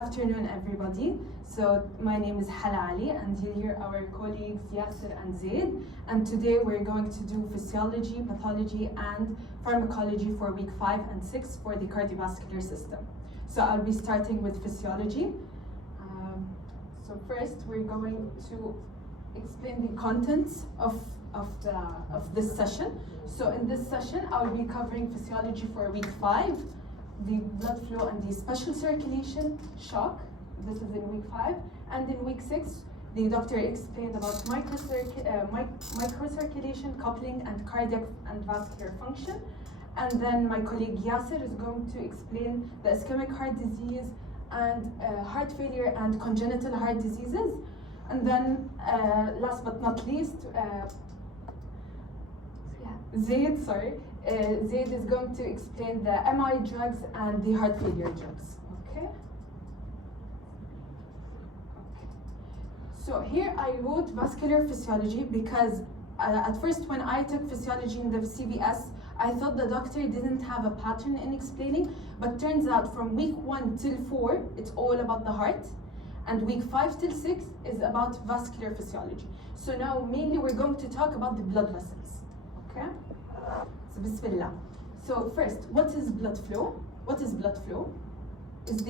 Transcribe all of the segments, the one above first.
Afternoon, everybody. So my name is Hala and here are our colleagues Yasser and Zaid. And today we're going to do physiology, pathology, and pharmacology for week 5 and 6 for the cardiovascular system. So I'll be starting with physiology. So first we're going to explain the contents of this session. So in this session, I'll be covering physiology for week 5, the blood flow and the special circulation, shock. This is in week 5. And in week 6, the doctor explained about microcirculation, coupling, and cardiac and vascular function. And then my colleague Yasser is going to explain the ischemic heart disease and heart failure and congenital heart diseases. And then last but not least, Zaid, Zaid is going to explain the MI drugs and the heart failure drugs. Okay. So here I wrote vascular physiology because at first when I took physiology in the CVS, I thought the doctor didn't have a pattern in explaining, but turns out from week 1 till 4, it's all about the heart, and week 5 till 6 is about vascular physiology. So now mainly we're going to talk about the blood vessels. Okay? So Bismillah. So first, what is blood flow? What is blood flow? Is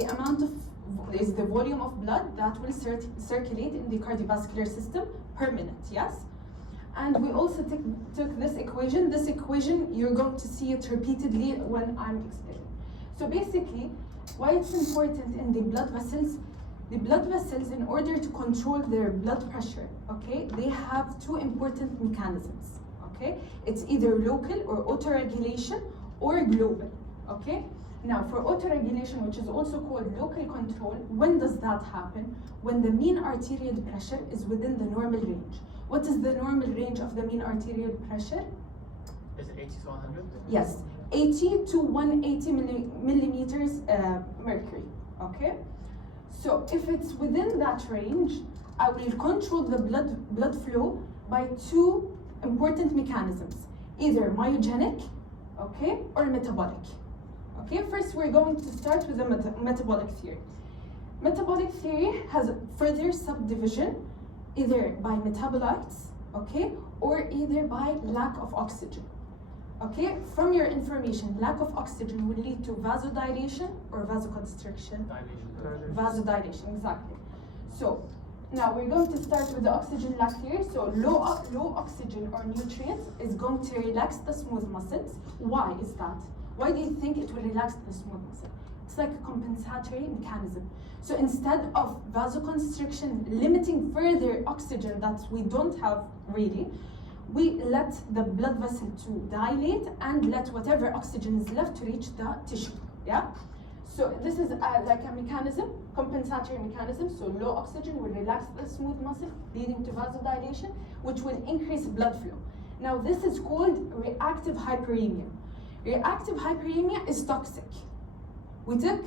the volume of blood that will circulate in the cardiovascular system per minute, yes? And we also took this equation. This equation, you're going to see it repeatedly when I'm explaining. So basically, why it's important in the blood vessels, in order to control their blood pressure, okay, they have two important mechanisms. Okay, it's either local or autoregulation or global. Okay, now for autoregulation, which is also called local control, when does that happen? When the mean arterial pressure is within the normal range. What is the normal range of the mean arterial pressure? Is it 80 to 100? Yes, 80 to 180 millimeters mercury. Okay, so if it's within that range, I will control the blood flow by two important mechanisms, either myogenic, okay, or metabolic. Okay, first we're going to start with the metabolic theory. Metabolic theory has further subdivision either by metabolites, okay, or either by lack of oxygen. Okay, from your information, lack of oxygen will lead to vasodilation or vasoconstriction. Vasodilation, exactly. So now we're going to start with the oxygen lack theory. So low oxygen or nutrients is going to relax the smooth muscles. Why is that? Why do you think it will relax the smooth muscle? It's like a compensatory mechanism. So instead of vasoconstriction limiting further oxygen that we don't have really, we let the blood vessel to dilate and let whatever oxygen is left to reach the tissue. Yeah. So this is like a mechanism, compensatory mechanism. So low oxygen will relax the smooth muscle, leading to vasodilation, which will increase blood flow. Now this is called reactive hyperemia. Reactive hyperemia is toxic. We're going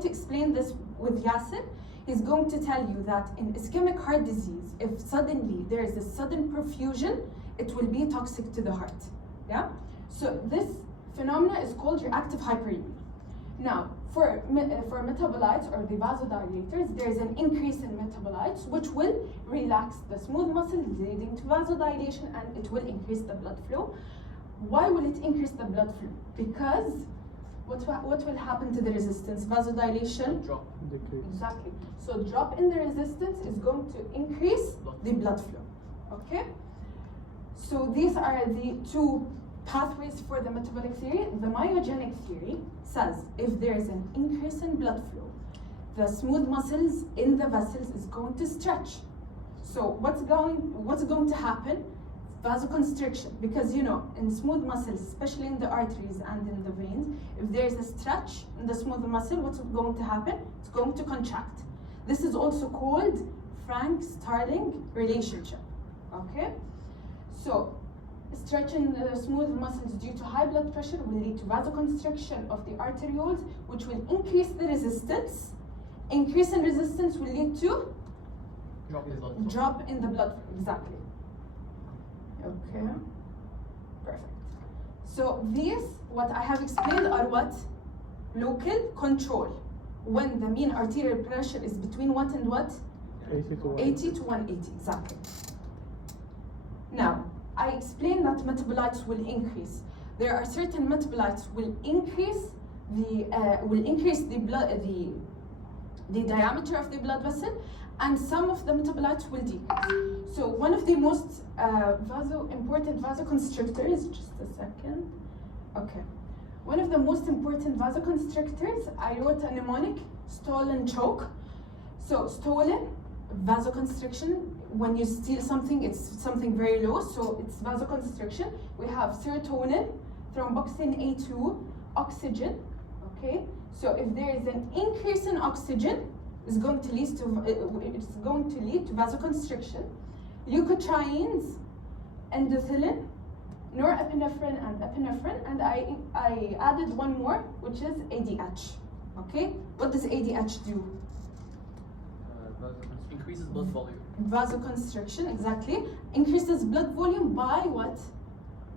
to explain this with Yasser. He's going to tell you that in ischemic heart disease, if suddenly there is a sudden perfusion, it will be toxic to the heart. Yeah. So this phenomena is called reactive hyperemia. Now, for metabolites or the vasodilators, there is an increase in metabolites which will relax the smooth muscle, leading to vasodilation, and it will increase the blood flow. Why will it increase the blood flow? Because what will happen to the resistance? Vasodilation? Drop. Exactly. So drop in the resistance is going to increase the blood flow. Okay? So these are the two pathways for the metabolic theory. The myogenic theory says if there is an increase in blood flow, the smooth muscles in the vessels is going to stretch. So what's going to happen? Vasoconstriction, because you know in smooth muscles, especially in the arteries and in the veins, if there is a stretch in the smooth muscle, what's going to happen? It's going to contract. This is also called Frank-Starling relationship. Okay, so stretching the smooth muscles due to high blood pressure will lead to vasoconstriction of the arterioles, which will increase the resistance. Increase in resistance will lead to drop in the blood flow. Exactly. Okay, perfect. So these, what I have explained, are what? Local control. when the mean arterial pressure is between what and what? 80 to 80 to 180, exactly. Now, I explained that metabolites will increase. There are certain metabolites will increase the blood, the diameter of the blood vessel, and some of the metabolites will decrease. So one of the most important vasoconstrictors, just a second. Okay. One of the most important vasoconstrictors, I wrote a mnemonic, stall and choke. So stolen, vasoconstriction. When you steal something, it's something very low, so it's vasoconstriction. We have serotonin, thromboxane A2, oxygen. Okay. So if there is an increase in oxygen, it's going to lead to vasoconstriction. Leukotrienes, endothelin, norepinephrine, and epinephrine, and I added one more, which is ADH. Okay, what does ADH do? Increases blood volume. Vasoconstriction, exactly. Increases blood volume by what?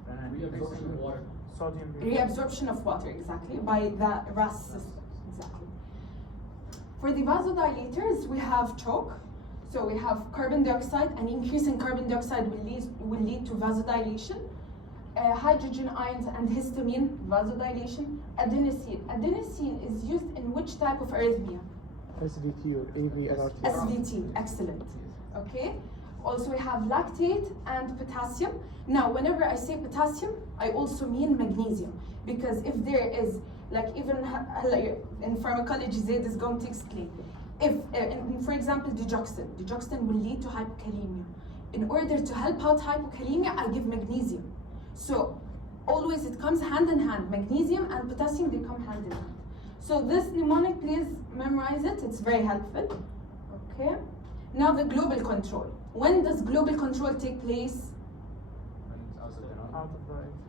Reabsorption of water. Sodium. Reabsorption of water, exactly, by the RAS system, exactly. For the vasodilators, we have choke. So we have carbon dioxide. An increase in carbon dioxide will lead to vasodilation. Hydrogen ions and histamine, vasodilation. Adenosine. Adenosine is used in which type of arrhythmia? SVT or AVNRT. SVT, excellent. Okay. Also we have lactate and potassium. Now, whenever I say potassium, I also mean magnesium, because if there is, like even in pharmacology, Zaid is going to explain. If, for example, digoxin will lead to hypokalemia. In order to help out hypokalemia, I give magnesium. So always it comes hand in hand. Magnesium and potassium, they come hand in hand. So this mnemonic, please memorize it. It's very helpful. Okay. Now the global control. When does global control take place?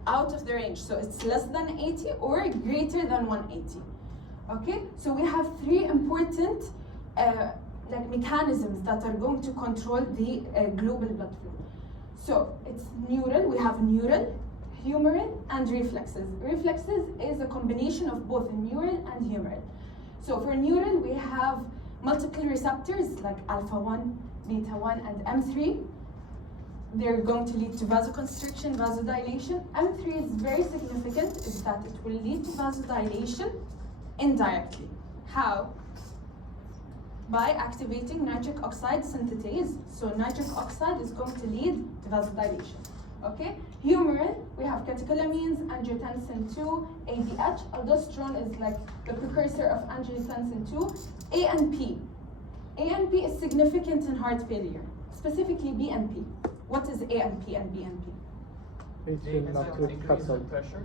Out of the range. So it's less than 80 or greater than 180. Okay. So we have three important mechanisms that are going to control the global blood flow. So it's neural. We have neural, humoral, and reflexes. Reflexes is a combination of both neural and humoral. So for neural, we have multiple receptors like alpha 1, beta 1, and M3. They're going to lead to vasoconstriction, vasodilation. M3 is very significant, is that it will lead to vasodilation indirectly. How? By activating nitric oxide synthetase. So nitric oxide is going to lead to vasodilation. Okay? Humoral, we have catecholamines, angiotensin 2, ADH. Aldosterone is like the precursor of angiotensin 2. ANP. ANP is significant in heart failure, specifically BNP. What is ANP and BNP? Atrial natriuretic Increases in peptide. pressure.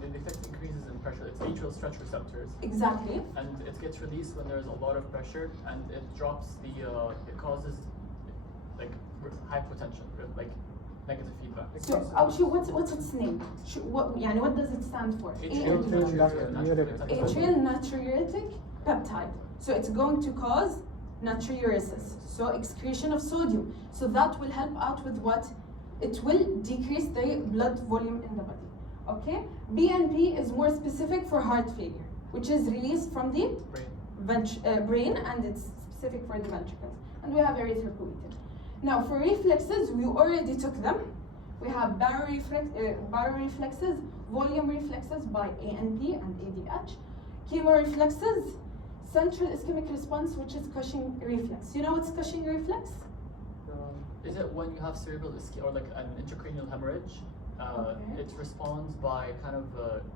The effect increases in pressure. It's atrial stretch receptors. Exactly. And it gets released when there's a lot of pressure, and it drops the, it causes like hypotension, like negative feedback. So, what's its name? What does it stand for? Atrial Atrial natriuretic peptide. So it's going to cause natriuresis, so excretion of sodium. So that will help out with what? It will decrease the blood volume in the body. Okay? BNP is more specific for heart failure, which is released from the brain, and it's specific for the ventricles. And we have erythropoietin. Now for reflexes, we already took them. We have baroreflexes, volume reflexes by ANP and ADH, chemoreflexes, central ischemic response, which is Cushing reflex. You know what's Cushing reflex? Is it when you have cerebral ischemia or like an intracranial hemorrhage? Okay. It responds by kind of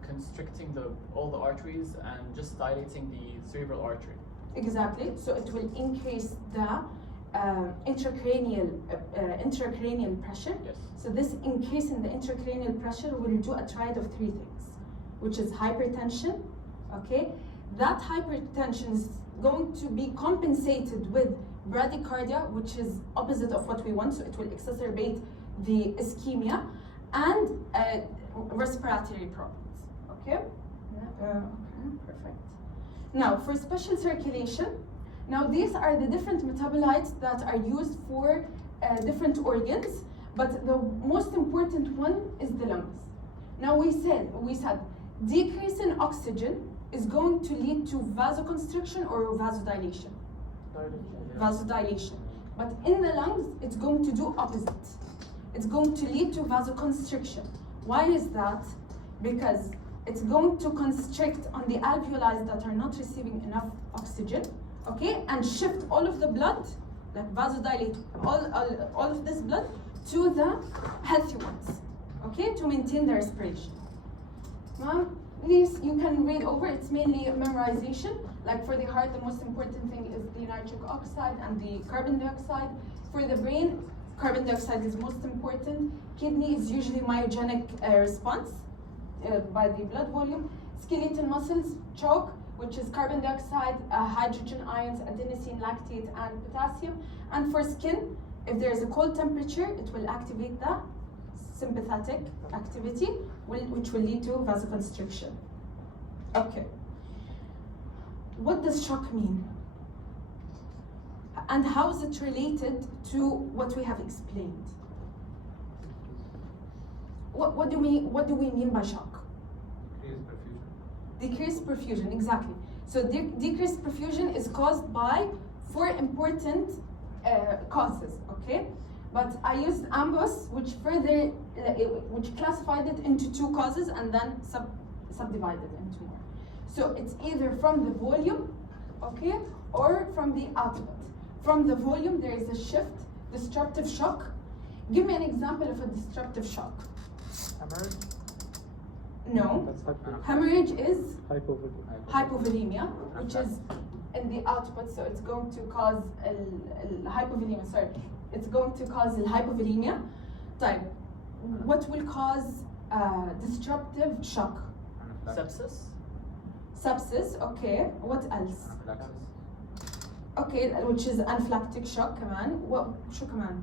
constricting all the arteries and just dilating the cerebral artery. Exactly. So it will increase the intracranial pressure. Yes. So this increase in the intracranial pressure will do a triad of three things, which is hypertension. Okay, that hypertension is going to be compensated with bradycardia, which is opposite of what we want. So it will exacerbate the ischemia and respiratory problems. Okay. Okay. Perfect. Now for special circulation. Now these are the different metabolites that are used for different organs, but the most important one is the lungs. Now we said decrease in oxygen is going to lead to vasoconstriction or vasodilation. Vasodilation. But in the lungs, it's going to do opposite. It's going to lead to vasoconstriction. Why is that? Because it's going to constrict on the alveoli that are not receiving enough oxygen, okay, and shift all of the blood, like vasodilate all of this blood to the healthy ones, okay, to maintain the respiration. These you can read over, it's mainly memorization. Like for the heart, the most important thing is the nitric oxide and the carbon dioxide. For the brain, carbon dioxide is most important. Kidney is usually myogenic response by the blood volume. Skeletal muscles, chalk, which is carbon dioxide, hydrogen ions, adenosine, lactate, and potassium. And for skin, if there is a cold temperature, it will activate the sympathetic activity, which will lead to vasoconstriction. Okay. What does shock mean? And how is it related to what we have explained? What do we mean by shock? Decreased perfusion, exactly. So decreased perfusion is caused by 4 important causes, okay? But I used Abbas, which classified it into 2 causes and then subdivided into more. So it's either from the volume, okay, or from the output. From the volume, there is a shift, disruptive shock. Give me an example of a disruptive shock. Hemorrhage? No. That's hypovolemia. Hemorrhage is Hypovolemia. hypovolemia, which is in the output, so it's going to cause hypovolemia, sorry. It's going to cause hypovolemia. Type. What will cause disruptive shock? Sepsis. Sepsis, okay. What else? Anaphylaxis. Okay, which is anaphylactic shock كمان. What شو كمان?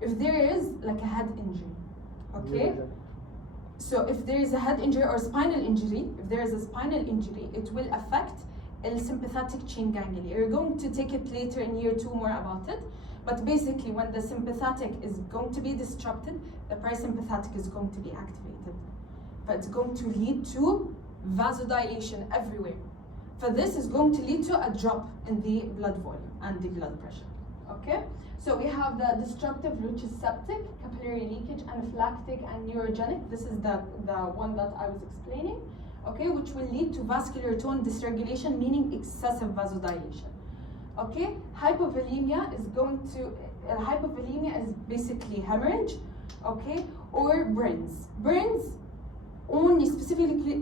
If there is like a head injury, okay? So if there is a head injury or spinal injury, if there is a spinal injury, it will affect the sympathetic chain ganglia. You're going to take it later in year 2 more about it. But basically, when the sympathetic is going to be disrupted, the parasympathetic is going to be activated. But it's going to lead to vasodilation everywhere. So this is going to lead to a drop in the blood volume and the blood pressure. Okay? So we have the disruptive, which is septic, capillary leakage, anaphylactic, and neurogenic. This is the one that I was explaining. Okay, which will lead to vascular tone dysregulation, meaning excessive vasodilation. Okay, hypovolemia is hypovolemia is basically hemorrhage, okay, or burns. Burns only specifically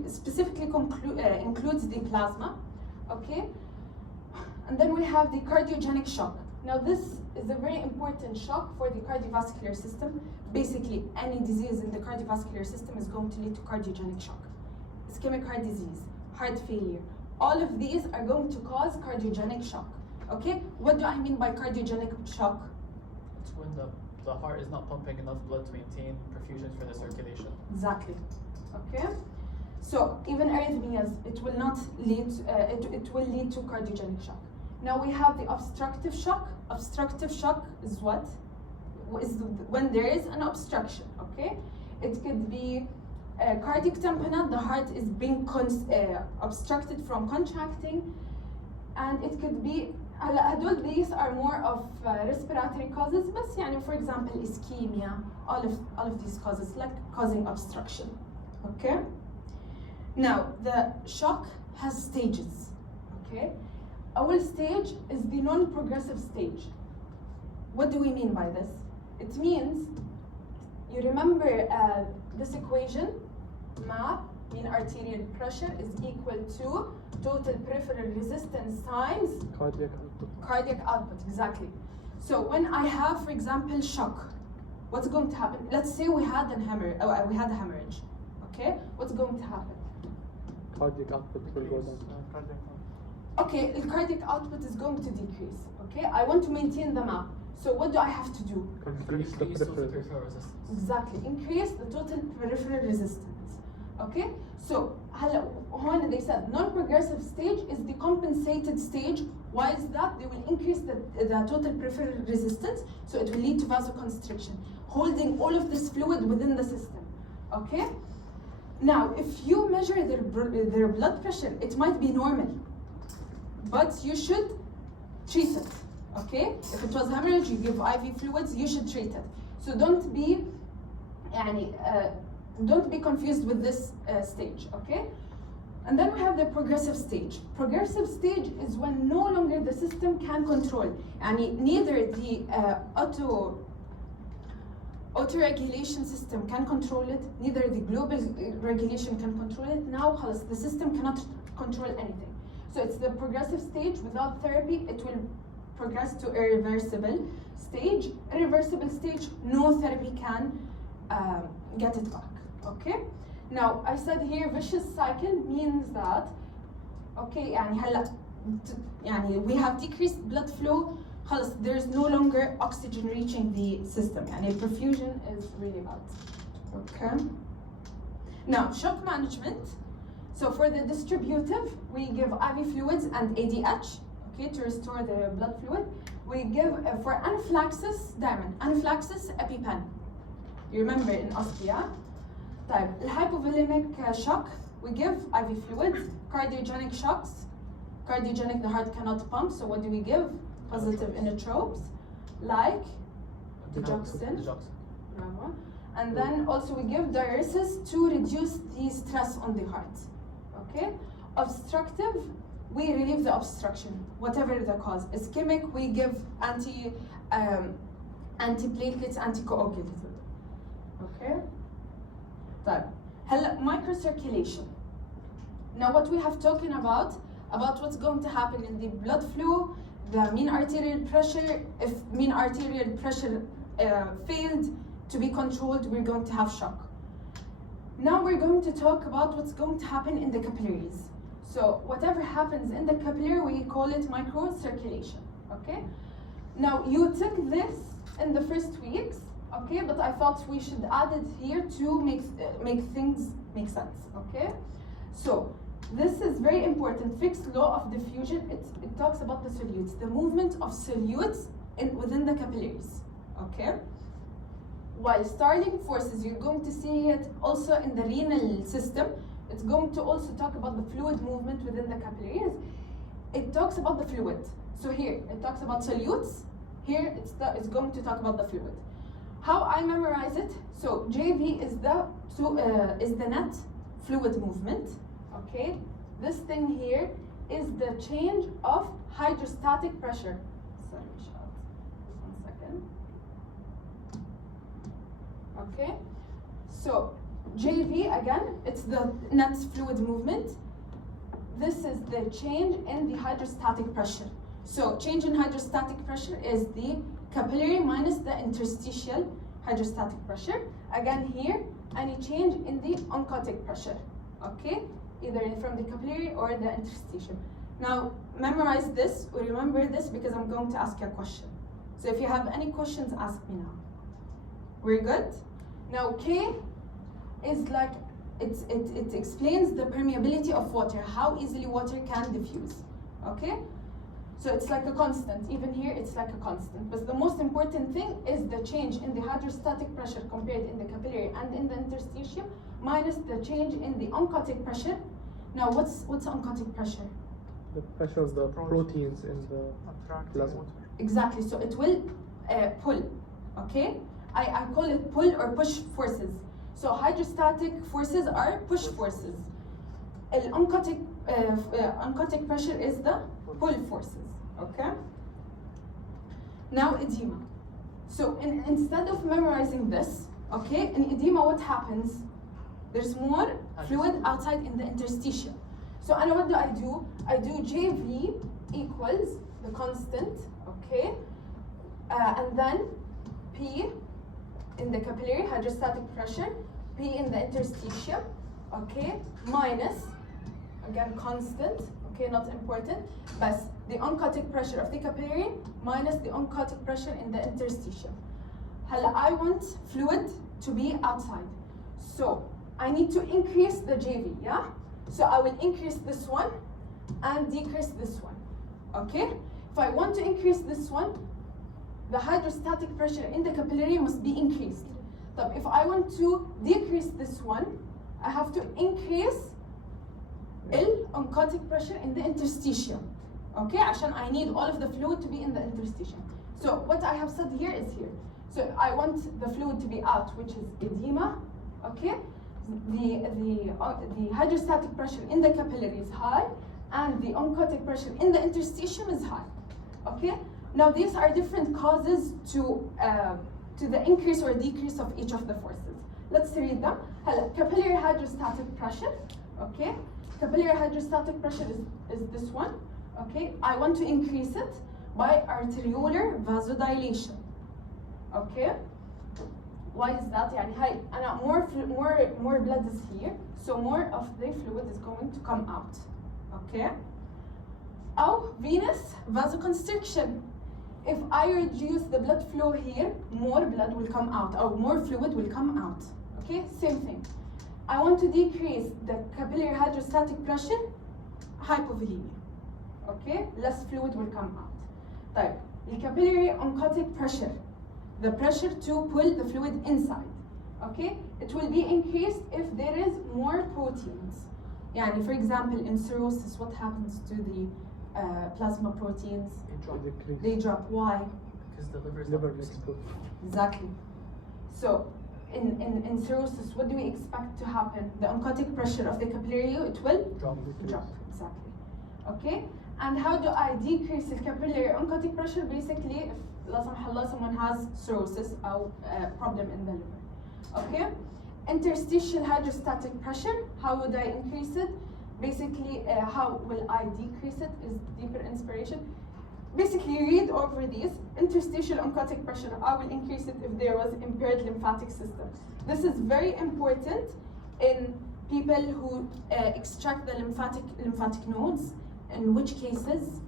includes the plasma, okay. And then we have the cardiogenic shock. Now this is a very important shock for the cardiovascular system. Basically, any disease in the cardiovascular system is going to lead to cardiogenic shock. Ischemic heart disease, heart failure, all of these are going to cause cardiogenic shock. Okay, what do I mean by cardiogenic shock? It's when the heart is not pumping enough blood to maintain perfusion for the circulation. Exactly. Okay, so even arrhythmias, it will not lead. It will lead to cardiogenic shock. Now we have the obstructive shock. Obstructive shock is what? Is when there is an obstruction. Okay, it could be cardiac tamponade. The heart is being obstructed from contracting, and it could be. These are more of respiratory causes, but for example, ischemia, all of these causes, like causing obstruction. Okay. Now the shock has stages. Okay. Our stage is the non-progressive stage. What do we mean by this? It means, you remember this equation, MAP, mean arterial pressure, is equal to total peripheral resistance times cardiac output, exactly. So when I have, for example, shock, what's going to happen? Let's say we had a hemorrhage, okay? What's going to happen? Cardiac output will go down. Okay, the cardiac output is going to decrease, okay? I want to maintain the MAP. So what do I have to do? Increase the peripheral resistance. Exactly, increase the total peripheral resistance, okay? So, they said non-progressive stage is the compensated stage. Why is that? They will increase the total peripheral resistance, so it will lead to vasoconstriction, holding all of this fluid within the system, okay? Now, if you measure their blood pressure, it might be normal, but you should treat it, okay? If it was hemorrhage, you give IV fluids, you should treat it. So don't be confused with this stage, okay? And then we have the progressive stage. Progressive stage is when no longer the system can control, and neither the auto-regulation system can control it, neither the global regulation can control it. Now, the system cannot control anything. So it's the progressive stage. Without therapy, it will progress to irreversible stage. Irreversible stage, no therapy can get it back, okay? Now, I said here vicious cycle means that, okay, we have decreased blood flow, there's no longer oxygen reaching the system, and perfusion is really bad, okay? Now, shock management. So for the distributive, we give IV fluids and ADH, okay, to restore the blood fluid. We give, for anaphylaxis, anaphylaxis, EpiPen. You remember in Austria? Type, hypovolemic shock, we give IV fluids. Cardiogenic shocks, cardiogenic, the heart cannot pump, so what do we give? Positive inotropes, like digoxin. And then also we give diuresis to reduce the stress on the heart. Okay? Obstructive, we relieve the obstruction, whatever the cause. Ischemic, we give antiplatelets, anticoagulants. Okay? Microcirculation. Now what we have talking about what's going to happen in the blood flow, the mean arterial pressure. If mean arterial pressure failed to be controlled, we're going to have shock. Now we're going to talk about what's going to happen in the capillaries. So whatever happens in the capillary, we call it microcirculation, okay? Now you took this in the first weeks, okay, but I thought we should add it here to make things make sense, okay? So this is very important. Fixed law of diffusion, it talks about the solutes, the movement of solutes within the capillaries, okay? While Starling forces, you're going to see it also in the renal system. It's going to also talk about the fluid movement within the capillaries. It talks about the fluid. So here, it talks about solutes. Here, it's going to talk about the fluid. How I memorize it? So JV is the net fluid movement. Okay, this thing here is the change of hydrostatic pressure. Sorry, shot. 1 second. Okay, so JV again, it's the net fluid movement. This is the change in the hydrostatic pressure. So change in hydrostatic pressure is the capillary minus the interstitial hydrostatic pressure. Again here, any change in the oncotic pressure, okay? Either from the capillary or the interstitial. Now, memorize this or remember this because I'm going to ask you a question. So if you have any questions, ask me now. We're good? Now, K is like, it explains the permeability of water, how easily water can diffuse, okay? So it's like a constant. Even here, it's like a constant. But the most important thing is the change in the hydrostatic pressure compared in the capillary and in the interstitium, minus the change in the oncotic pressure. Now, what's oncotic pressure? The pressure of the proteins in the plasma. Exactly. So it will pull. Okay. I call it pull or push forces. So hydrostatic forces are push forces. Oncotic pressure is the pull forces. Okay. Now edema. So instead of memorizing this, okay, in edema what happens? There's more fluid outside in the interstitium. So and what do? I do JV equals the constant, okay, and then P in the capillary hydrostatic pressure, P in the interstitium, okay, minus again constant, okay, not important, but the oncotic pressure of the capillary minus the oncotic pressure in the interstitium. Hala, I want fluid to be outside, so I need to increase the JV, yeah? So I will increase this one and decrease this one, okay? If I want to increase this one, the hydrostatic pressure in the capillary must be increased. So if I want to decrease this one, I have to increase oncotic pressure in the interstitium. Okay, عشان I need all of the fluid to be in the interstitium. So what I have said here is here. So I want the fluid to be out, which is edema. Okay, the hydrostatic pressure in the capillary is high, and the oncotic pressure in the interstitium is high. Okay, now these are different causes to the increase or decrease of each of the forces. Let's read them. Capillary hydrostatic pressure. Okay, capillary hydrostatic pressure is this one. Okay, I want to increase it by arteriolar vasodilation. Okay, why is that? يعني هاي أنا more blood is here, so more of the fluid is going to come out. Okay, أو venous vasoconstriction. If I reduce the blood flow here, more blood will come out, or more fluid will come out. Okay, same thing. I want to decrease the capillary hydrostatic pressure, hypovolemia. Okay, less fluid will come out. طيب, the capillary oncotic pressure, the pressure to pull the fluid inside. Okay, it will be increased if there is more proteins. يعني, for example, in cirrhosis, what happens to the plasma proteins? They drop. Why? Because the liver is Liver not makes producing. protein. Exactly. So, in cirrhosis, what do we expect to happen? The oncotic pressure of the capillary, it will Drop. drop. Exactly. Okay. And how do I decrease the capillary oncotic pressure? Basically, if لا سمح الله someone has cirrhosis or problem in the liver. Okay. Interstitial hydrostatic pressure. How would I increase it? Basically, how will I decrease it? Is deeper inspiration. Basically, read over these. Interstitial oncotic pressure, I will increase it if there was impaired lymphatic system. This is very important in people who extract the lymphatic nodes. In which cases?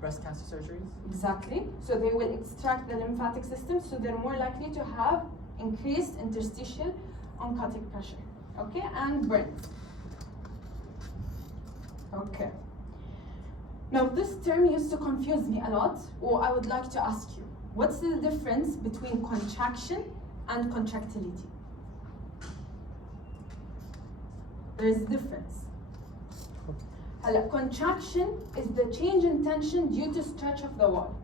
Breast cancer surgeries? Exactly. So they will extract the lymphatic system, so they're more likely to have increased interstitial oncotic pressure. Okay, and burns. Okay. Now this term used to confuse me a lot, or I would like to ask you, what's the difference between contraction and contractility? There is a difference. Contraction is the change in tension due to stretch of the wall.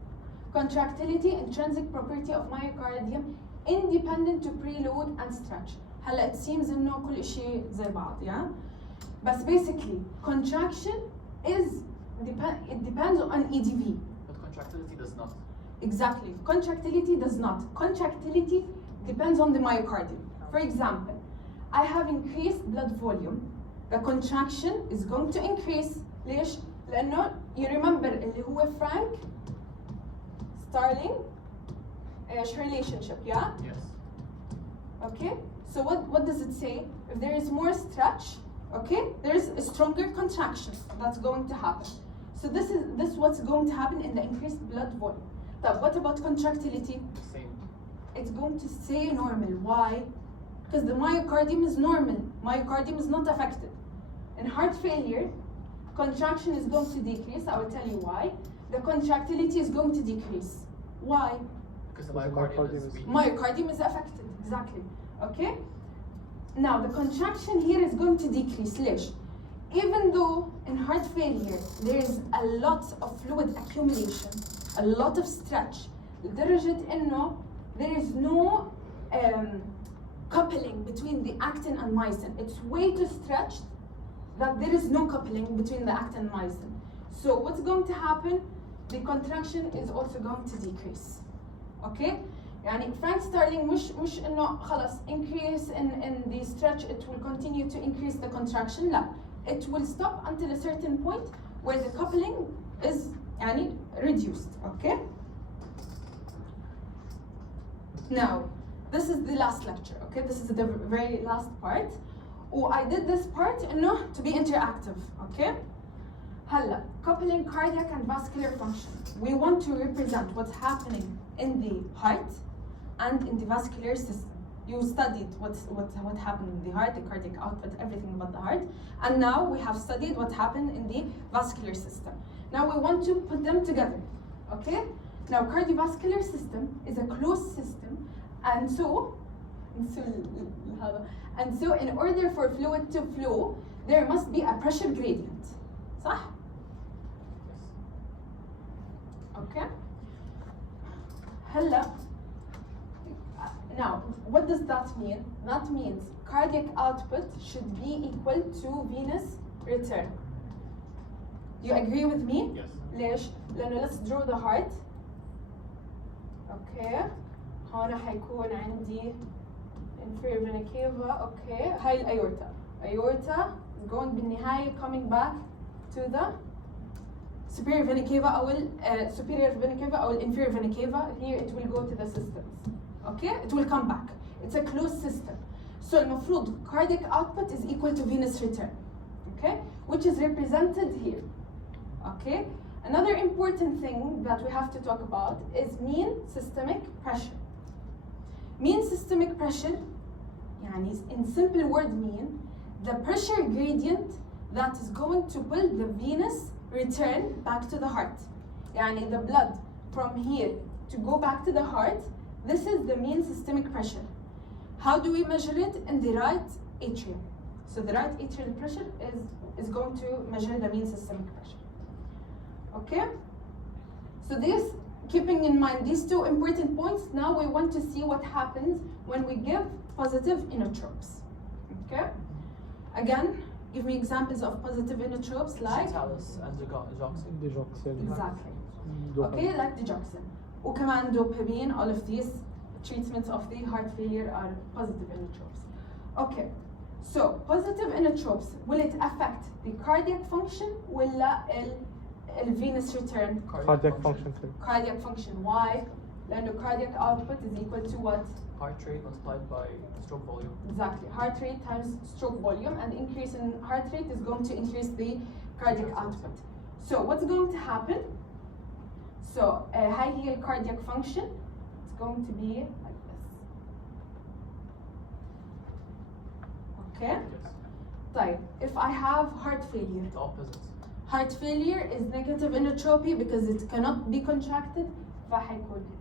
Contractility, intrinsic property of myocardium, independent to preload and stretch. It seems إنه كل شيء زي بعض, yeah? But basically, contraction it depends on EDV. But contractility does not. Exactly. Contractility does not. Contractility depends on the myocardium. For example, I have increased blood volume. The contraction is going to increase. ليش؟ لأنه you remember اللي هو Frank Starling relationship, yeah? Yes. Okay. So what does it say? If there is more stretch, okay, there is a stronger contraction that's going to happen. So this is what's going to happen in the increased blood volume. But what about contractility? Same. It's going to stay normal. Why? Because the myocardium is normal. Myocardium is not affected. In heart failure, contraction is going to decrease. I will tell you why. The contractility is going to decrease. Why? Because the myocardium is weak. Myocardium is affected. Exactly. Okay? Now, the contraction here is going to decrease. ليش? Even though in heart failure, there is a lot of fluid accumulation, a lot of stretch, لدرجة إنه there is no coupling between the actin and myosin. It's way too stretched that there is no coupling between the actin and myosin. So what's going to happen? The contraction is also going to decrease. Okay? يعني Frank Starling مش إنه خلاص increase in the stretch, it will continue to increase the contraction. لا. It will stop until a certain point where the coupling is يعني reduced. Okay? Now, this is the last lecture. Okay? This is the very last part. Oh, I did this part إنه to be interactive. Okay? هلا, coupling cardiac and vascular function. We want to represent what's happening in the heart and in the vascular system. You studied what happened in the heart, the cardiac output, everything about the heart. And now we have studied what happened in the vascular system. Now we want to put them together. Okay? Now cardiovascular system is a closed system, and so And so in order for fluid to flow, there must be a pressure gradient. صح؟ Okay. هلا. Now, what does that mean? That means cardiac output should be equal to venous return. Do you agree with me? Yes. ليش؟ لأنه let's draw the heart. Okay. هون حيكون عندي inferior vena cava. Okay. هاي الأيورتا. Aorta is going بالنهاية coming back to the superior vena cava أو superior vena cava أو inferior vena cava. Here it will go to the systems. Okay. It will come back. It's a closed system. So المفروض cardiac output is equal to venous return. Okay. Which is represented here. Okay. Another important thing that we have to talk about is mean systemic pressure. Mean systemic pressure, يعني in simple word mean, the pressure gradient that is going to pull the venous return back to the heart. يعني the blood from here to go back to the heart, this is the mean systemic pressure. How do we measure it? In the right atrium. So the right atrial pressure is going to measure the mean systemic pressure. Okay? So this, keeping in mind these two important points, now we want to see what happens when we give positive inotropes. Okay? Again, give me examples of positive inotropes like? Cialis and digoxin. Digoxin. Exactly. Dopamine. Okay, like digoxin. وكمان dopamine, all of these treatments of the heart failure are positive inotropes. Okay, so positive inotropes, will it affect the cardiac function ولا venous return? Cardiac function too. Cardiac function. Why? لأنه cardiac output is equal to what? Heart rate multiplied by stroke volume. Exactly. Heart rate times stroke volume, and increase in heart rate is going to increase the cardiac output. So what's going to happen? So high heel cardiac function is going to be like this. Okay? Yes. طيب, if I have heart failure, The opposite. heart failure is negative inotropy because it cannot be contracted. فحيكون هيك.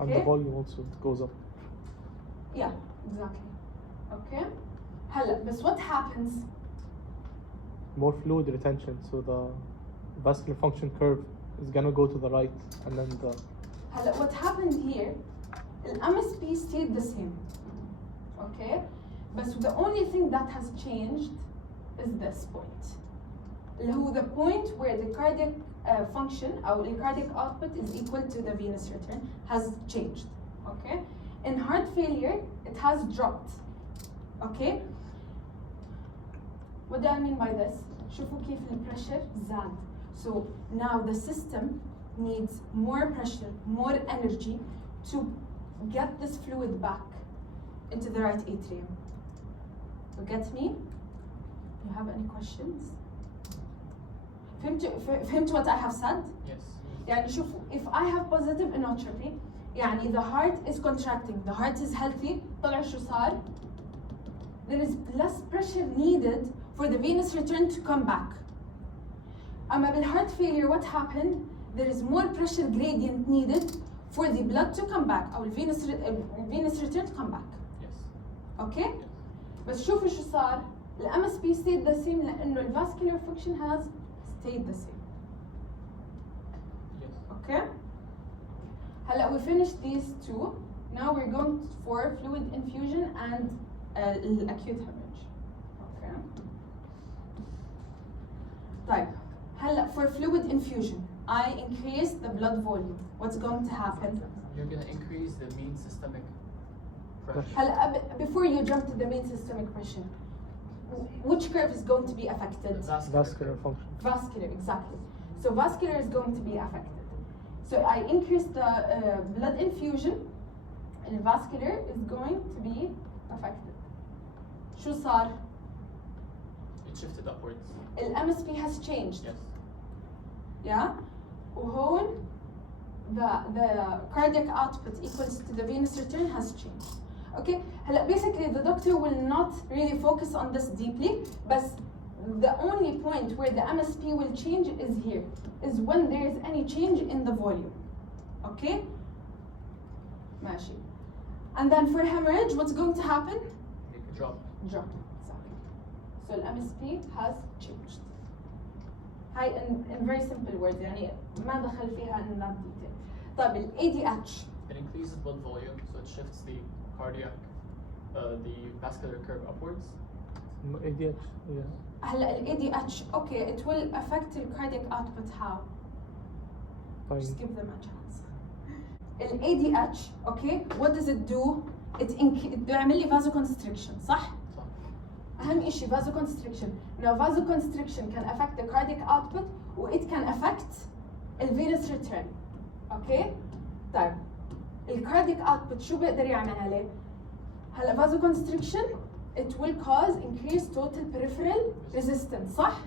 And the volume also goes up. Yeah, exactly. Okay. هلا, but what happens? More fluid retention, so the vascular function curve is gonna go to the right, and then the هلا, what happened here? The MSP stayed the same. Okay, but the only thing that has changed is this point. اللي هو the point where the cardiac function or the cardiac output is equal to the venous return has changed. Okay, in heart failure it has dropped. Okay, what do I mean by this? شوفوا كيف البريشر زاد. So now the system needs more pressure, more energy to get this fluid back into the right atrium. You get me? You have any questions? فهمتوا what I have said? Yes. يعني شوفوا, if I have positive inotropy, يعني the heart is contracting, the heart is healthy, طلع شو صار? There is less pressure needed for the venous return to come back. أما بالheart failure, what happened? There is more pressure gradient needed for the blood to come back, أو venous return to come back. Yes. Okay? Yes. بس شوفوا شو صار. ال MSP stayed the same لأنه ال vascular function has stayed the same. Yes. Okay? هلا, we finished these two. Now we're going for fluid infusion and acute hemorrhage. Okay. طيب, هلا for fluid infusion, I increase the blood volume. What's going to happen? You're going to increase the mean systemic pressure. هلا, before you jump to the main systemic pressure, which curve is going to be affected? The vascular function. Vascular, exactly. So vascular is going to be affected. So I increase the blood infusion, and vascular is going to be affected. شو صار? It shifted upwards. ال MSP has changed. Yes. Yeah? وهون the cardiac output equals to the venous return has changed. Okay? هلا, basically the doctor will not really focus on this deeply, but the only point where the MSP will change is here, is when there is any change in the volume. Okay? ماشي. And then for hemorrhage, what's going to happen? Drop. Drop. Exactly. So the MSP has changed. هاي in very simple words يعني ما دخل فيها enough detail. طيب ال ADH. It increases blood volume, so it shifts the cardiac, the vascular curve upwards. ADH, yeah. هلا ال ADH, okay, it will affect the cardiac output how? Fine. Just give them a chance. ال ADH, okay, what does it do? It بيعمل لي vasoconstriction, صح؟ صح. أهم إشي vasoconstriction. Now vasoconstriction can affect the cardiac output و it can affect the venous return. Okay? طيب ال cardiac output شو بيقدر يعمل عليه؟ هلا vasoconstriction it will cause increased total peripheral resistance صح؟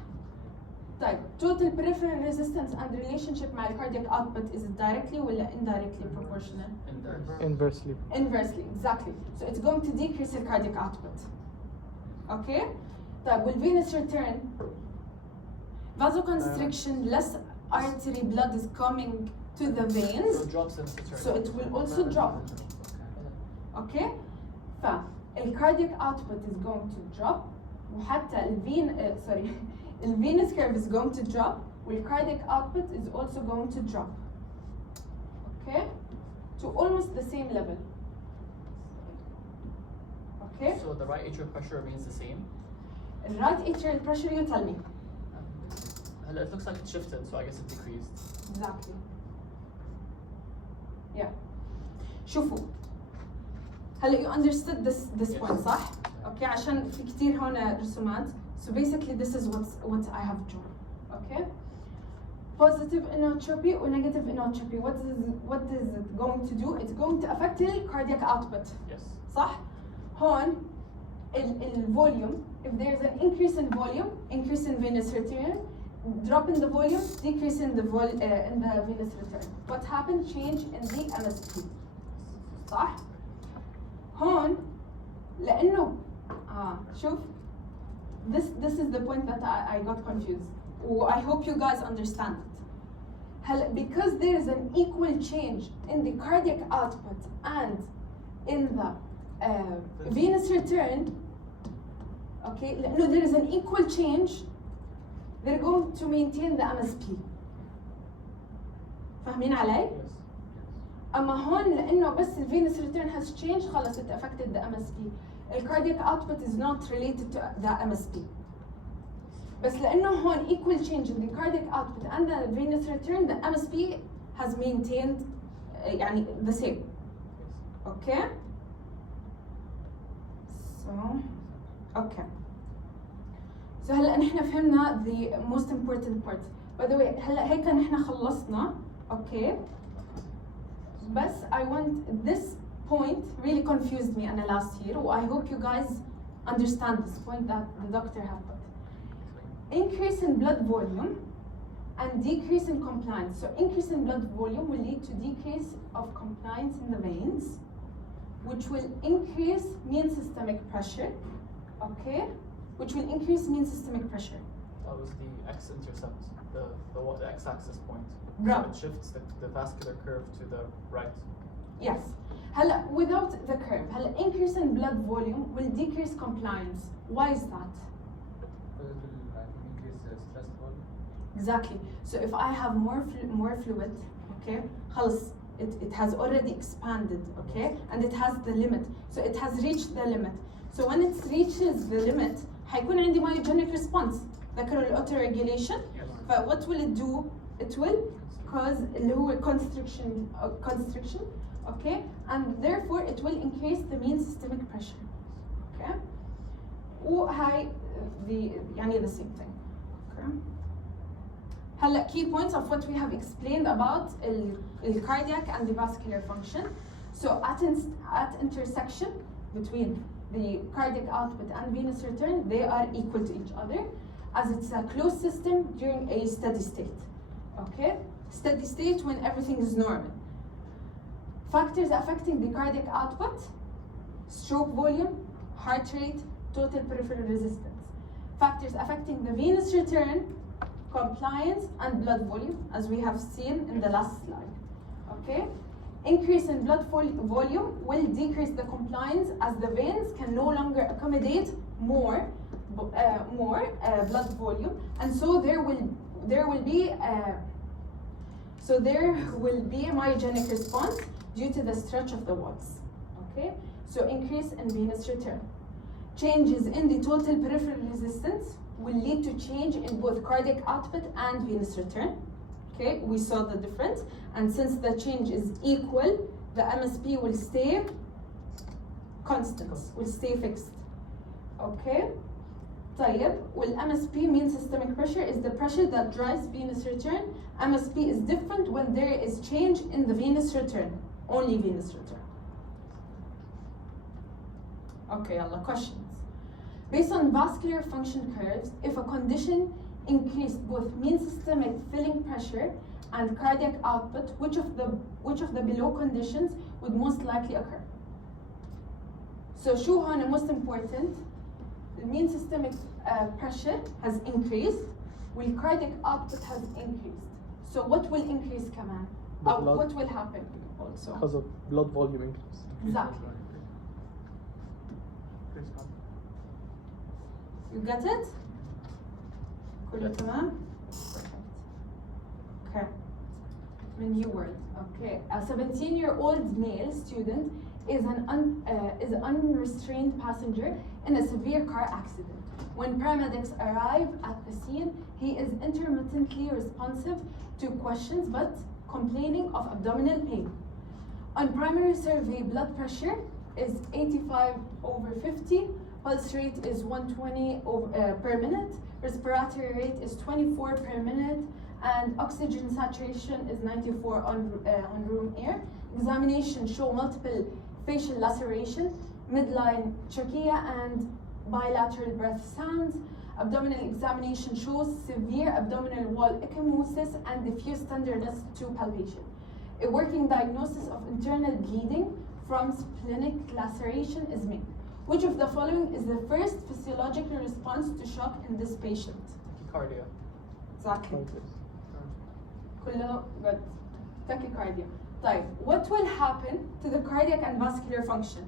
طيب total peripheral resistance and relationship مع ال cardiac output is it directly ولا indirectly proportional? Inversely. Inversely, exactly. So it's going to decrease the cardiac output. Okay? طيب والvenous return vasoconstriction, less artery blood is coming to the veins, So it drops in return. so it will also drop. Okay? فالcardiac output is going to drop وحتى the venous curve is going to drop والcardiac output is also going to drop. Okay? To almost the same level. Okay? So the right atrial pressure remains the same. Right atrial pressure, you tell me. It looks like it shifted, so I guess it decreased. Exactly. Yeah. شوفوا. هلا you understood this Yes. point صح؟ Okay عشان في كتير هون رسومات. So basically this is what I have drawn. Okay? Positive inotropy or negative inotropy. What is it going to do? It's going to affect the cardiac output. Yes. صح؟ هون volume, if there's an increase in volume, increase in venous return, drop in the volume, decrease in the venous return. What happened? Change in the MSP. صح؟ هون لأنه شوف this is the point that I got confused. I hope you guys understand it. هلا because there is an equal change in the cardiac output and in the venous return, okay, no, there is an equal change, they're going to maintain the MSP. فاهمين علي؟ Yes. أما هون لأنه بس the venous return has changed خلص it affected the MSP. The cardiac output is not related to the MSP. بس لأنه هون equal change in the cardiac output and the venous return, the MSP has maintained يعني the same. Okay? So, okay. So هلا نحن فهمنا the most important part. By the way هلا هيك نحن خلصنا. Okay. بس I want this point really confused me أنا last year. I hope you guys understand this point that the doctor have put. Increase in blood volume and decrease in compliance. So increase in blood volume will lead to decrease of compliance in the veins, which will increase mean systemic pressure, okay? Which will increase mean systemic pressure. That was the x-intercept, the x-axis point. Right. So it shifts the vascular curve to the right. Yes. هلا without the curve, هلا increase in blood volume will decrease compliance. Why is that? Exactly. So if I have more fluid, okay, خلص it has already expanded, okay, and it has the limit. So it has reached the limit. So when it reaches the limit, حيكون عندي myogenic response. ذكروا الautoregulation. But what will it do? It will cause اللي هو constriction, okay, and therefore it will increase the mean systemic pressure, okay. وهاي يعني the same thing, okay. هلا key points of what we have explained about the cardiac and the vascular function. So at intersection between the cardiac output and venous return, they are equal to each other as it's a closed system during a steady state. Okay? Steady state when everything is normal. Factors affecting the cardiac output: stroke volume, heart rate, total peripheral resistance. Factors affecting the venous return: compliance and blood volume, as we have seen in the last slide. Okay? Increase in blood volume will decrease the compliance as the veins can no longer accommodate more blood volume, and so there will be a myogenic response due to the stretch of the walls. Okay, so increase in venous return. Changes in the total peripheral resistance will lead to change in both cardiac output and venous return. Okay, we saw the difference, and since the change is equal, the MSP will stay constant, will stay fixed. Okay, طيب, well, MSP means systemic pressure is the pressure that drives venous return. MSP is different when there is change in the venous return, only venous return. Okay, Allah, questions. Based on vascular function curves, if a condition increased both mean systemic filling pressure and cardiac output, which of the below conditions would most likely occur? So شو هون most important? The mean systemic pressure has increased, while cardiac output has increased. So what will increase كمان? Or what will happen also? Because of blood volume increase. Exactly. You get it? كله تمام? Okay. When you word. Okay. A 17-year-old male student is an unrestrained passenger in a severe car accident. When paramedics arrive at the scene, he is intermittently responsive to questions but complaining of abdominal pain. On primary survey, blood pressure is 85/50, pulse rate is 120 per minute, respiratory rate is 24 per minute, and oxygen saturation is 94 on room air. Examination show multiple facial laceration, midline trachea, and bilateral breath sounds. Abdominal examination shows severe abdominal wall ecchymosis and diffuse tenderness to palpation. A working diagnosis of internal bleeding from splenic laceration is made. Which of the following is the first physiological response to shock in this patient? Tachycardia. Exactly. كله good. Tachycardia. طيب, what will happen to the cardiac and vascular function?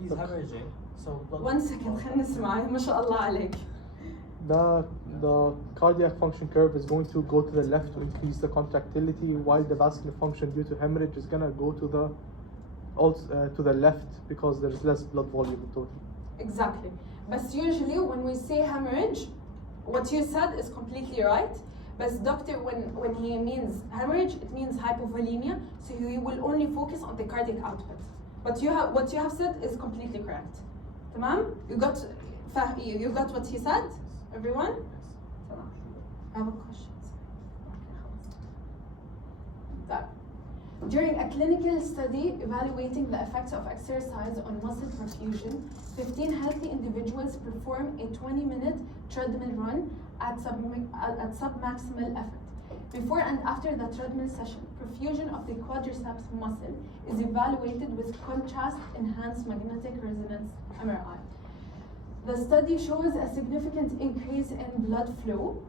He's hemorrhaging. So One second, خلينا نسمع. ما شاء الله عليك. The cardiac function curve is going to go to the left to increase the contractility, while the vascular function due to hemorrhage is gonna go to the left because there's less blood volume in total. Exactly. But usually when we say hemorrhage, what you said is completely right. But doctor, when he means hemorrhage, it means hypovolemia. So he will only focus on the cardiac output. But what you have said is completely correct. Tamam? You got what he said? Everyone? Tamam. I have a question. That. During a clinical study evaluating the effects of exercise on muscle perfusion, 15 healthy individuals perform a 20-minute treadmill run at submaximal effort. Before and after the treadmill session, perfusion of the quadriceps muscle is evaluated with contrast-enhanced magnetic resonance MRI. The study shows a significant increase in blood flow,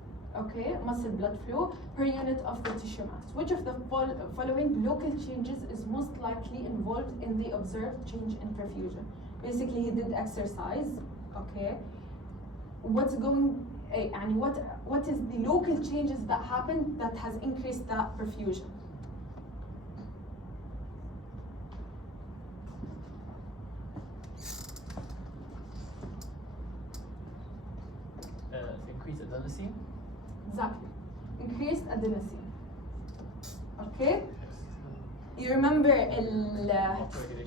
muscle blood flow per unit of the tissue mass. Which of the following local changes is most likely involved in the observed change in perfusion? Basically, he did exercise, what is the local changes that happened that has increased that perfusion? Increase adenosine. Exactly. Increased adenosine. Okay? You remember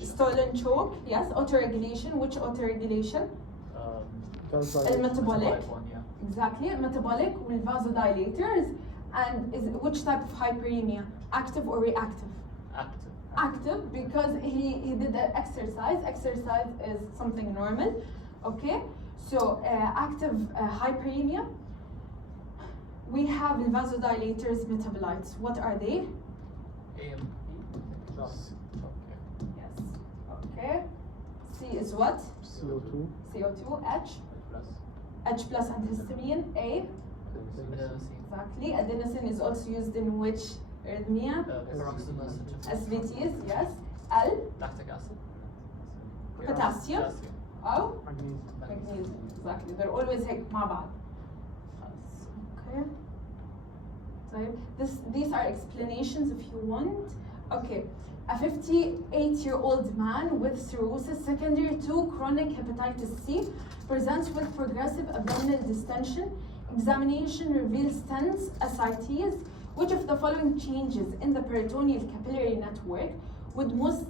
stolen choke? Yes, autoregulation. Which autoregulation? Metabolic. Yeah. Exactly. Metabolic with vasodilators. And which type of hyperemia? Active or reactive? Active. Active, because he did the exercise. Exercise is something normal. Okay? So active hyperemia. We have vasodilators, metabolites. What are they? AMP. Yes. Okay. C is what? CO2. CO2. H. Plus. H plus antihistamine. A. Adenosine. Exactly. Adenosine is also used in which arrhythmia, Paroxysmal symptom. SVTs, yes, L, Lactic acid. potassium, أو Magnesium. magnesium, exactly. They're always هيك مع بعض. Okay. طيب, these are explanations if you want. Okay. A 58-year-old man with cirrhosis secondary to chronic hepatitis C presents with progressive abdominal distension. Examination reveals tense ascites. Which of the following changes in the peritoneal capillary network would most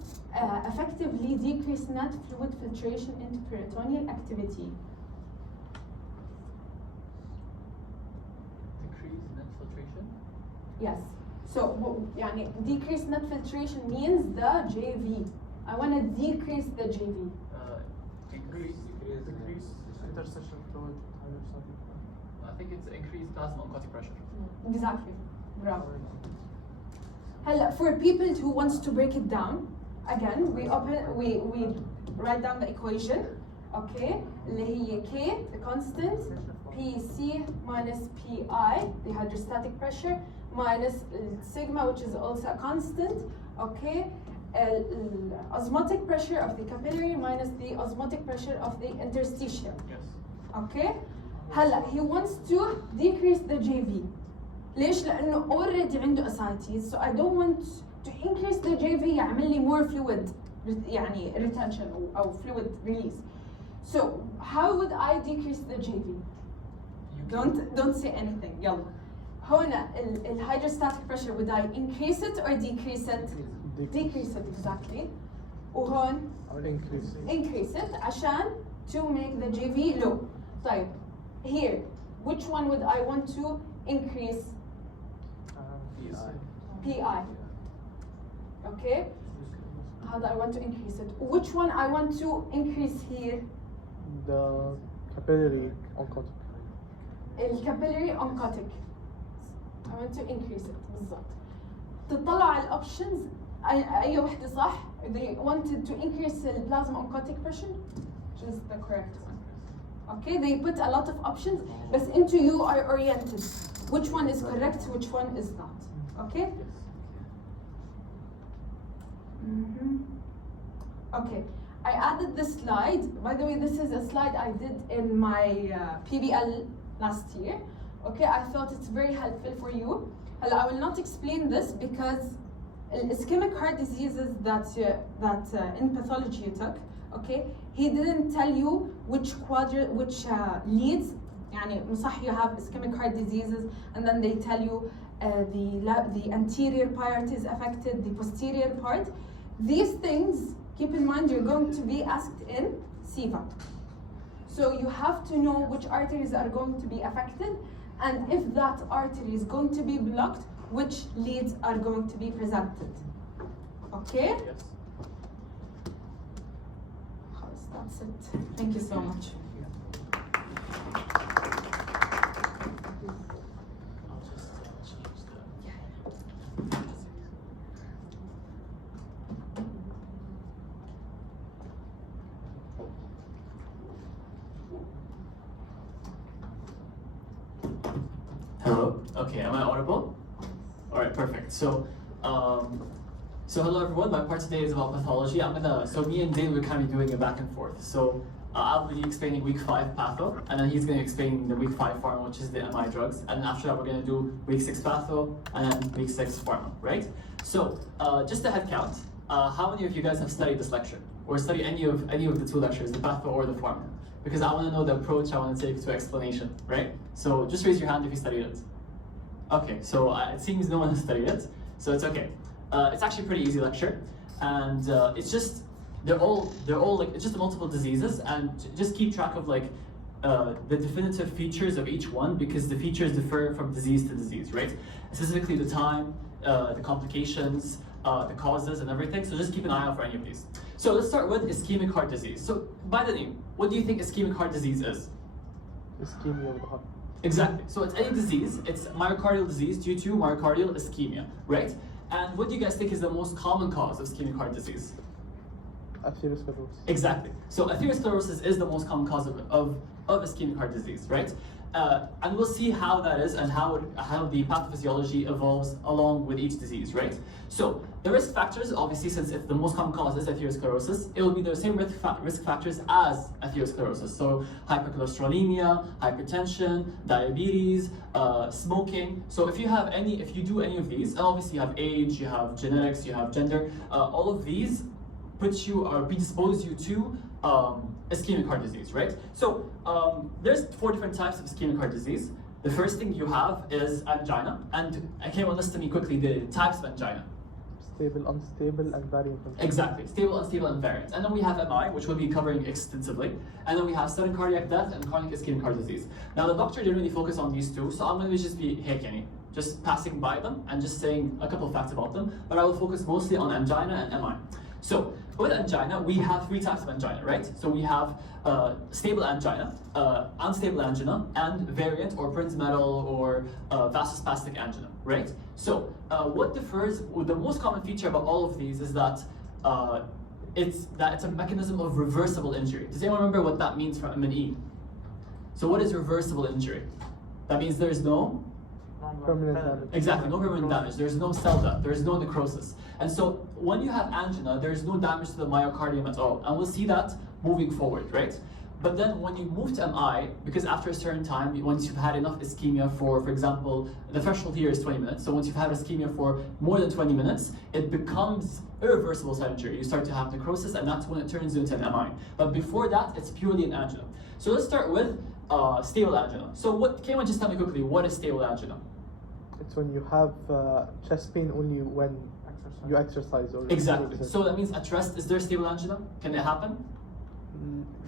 effectively decrease net fluid filtration into peritoneal activity? Decrease net filtration. Yes. So, يعني decrease net filtration means the JV. I want to decrease the JV. Decrease. Interstitial fluid. I think it's increased plasma oncotic pressure. Exactly. Bravo. هلا, for people who wants to break it down, again, we write down the equation, okay? اللي هي K, the constant, PC minus PI, the hydrostatic pressure, minus sigma, which is also a constant, okay? Osmotic pressure of the capillary minus the osmotic pressure of the interstitial, Yes. okay? هلا, he wants to decrease the JV. ليش؟ لأنه already عنده ascites, so I don't want to increase the JV يعمل لي more fluid يعني retention أو fluid release. So how would I decrease the JV? Don't say anything. يلا. هنا ال hydrostatic pressure, would I increase it or decrease it? Decrease it, exactly. وهون Or increase. increase it عشان to make the JV low. طيب, here, which one would I want to increase? PI. Okay? How do I want to increase it? Which one I want to increase here? The capillary oncotic. الكابيلاري oncotic. I want to increase it بالضبط. تطلع على الاوبشنز اي وحده صح؟ They wanted to increase the plasma oncotic pressure, which is the correct one. Okay, they put a lot of options, but into you are oriented. Which one is correct, which one is not. Okay? Okay, I added this slide. By the way, this is a slide I did in my PBL last year. Okay, I thought it's very helpful for you. I will not explain this because ischemic heart diseases that in pathology you took, okay, he didn't tell you which leads. يعني صح, you have ischemic heart diseases, and then they tell you the anterior part is affected, the posterior part. These things, keep in mind, you're going to be asked in SIVA. So you have to know which arteries are going to be affected, and if that artery is going to be blocked, which leads are going to be presented. Okay? Yes. That's it. Thank you so much. Hello. Okay, am I audible? All right, perfect. So hello everyone. My part today is about pathology. So me and Zaid, we're kind of doing a back and forth. So I'll be explaining week 5 patho, and then he's going to explain the week 5 pharma, which is the MI drugs, and then after that we're going to do week 6 patho, and then week 6 pharma, right? So just a head count. How many of you guys have studied this lecture, or studied any of the 2 lectures, the patho or the pharma? Because I want to know the approach I want to take to explanation, right? So just raise your hand if you studied it. Okay, so it seems no one has studied it, so it's okay. It's actually a pretty easy lecture, and it's just they're all like, it's just multiple diseases, and just keep track of like the definitive features of each one, because the features differ from disease to disease, right? Specifically the time, the complications, the causes, and everything. So just keep an eye out for any of these. So let's start with ischemic heart disease. So by the name, what do you think ischemic heart disease is? Ischemia of the heart. Exactly. So it's any disease. It's myocardial disease due to myocardial ischemia, right? And what do you guys think is the most common cause of ischemic heart disease? Atherosclerosis. Exactly. So atherosclerosis is the most common cause of ischemic heart disease, right? and we'll see how that is and how the pathophysiology evolves along with each disease, right? So the risk factors, obviously, since it's the most common cause is atherosclerosis, it will be the same risk factors as atherosclerosis. So hypercholesterolemia, hypertension, diabetes, smoking. So if you do any of these, and obviously you have age, you have genetics, you have gender, all of these put you or predispose you to ischemic heart disease, right? So there's 4 different types of ischemic heart disease. The first thing you have is angina, and can you list to me quickly the types of angina? Stable, unstable, and variant. Exactly, stable, unstable, and variant. And then we have MI, which we'll be covering extensively. And then we have sudden cardiac death and chronic ischemic heart disease. Now the doctor didn't really focus on these two, so I'm going to just be just passing by them and just saying a couple of facts about them, but I will focus mostly on angina and MI. So with angina, we have 3 types of angina, right? So we have stable angina, unstable angina, and variant or Prince metal or vasospastic angina, right? So what differs, the most common feature about all of these is that it's a mechanism of reversible injury. Does anyone remember what that means from M&E? So what is reversible injury? That means there's no permanent damage. Exactly, no permanent damage. There's no cell death. There's no necrosis. And so when you have angina, there's no damage to the myocardium at all. And we'll see that moving forward, right? But then when you move to MI, because after a certain time, once you've had enough ischemia for example, the threshold here is 20 minutes. So once you've had ischemia for more than 20 minutes, it becomes irreversible side injury. You start to have necrosis, and that's when it turns into an MI. But before that, it's purely an angina. So let's start with stable angina. So can you just tell me quickly, what is stable angina? It's when you have chest pain only when you exercise or Exactly. So that means at rest, is there stable angina? Can it happen?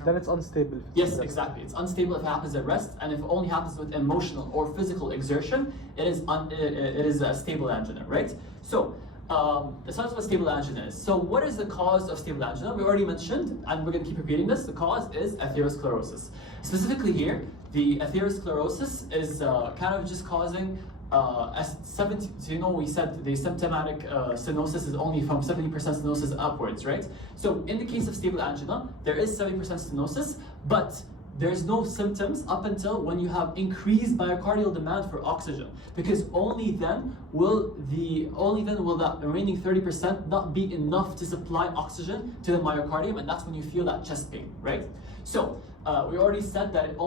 Then it's unstable. Yes, exactly. It's unstable if it happens at rest, and if it only happens with emotional or physical exertion, it is a stable angina, right? So let's talk about what stable angina is. So what is the cause of stable angina? We already mentioned, and we're going to keep repeating this. The cause is atherosclerosis. Specifically here, the atherosclerosis is kind of just causing so we said the symptomatic stenosis is only from 70% stenosis upwards, right? So in the case of stable angina, there is 70% stenosis, but there's no symptoms up until when you have increased myocardial demand for oxygen, because only then will that remaining 30% not be enough to supply oxygen to the myocardium, and that's when you feel that chest pain, right? So we already said that it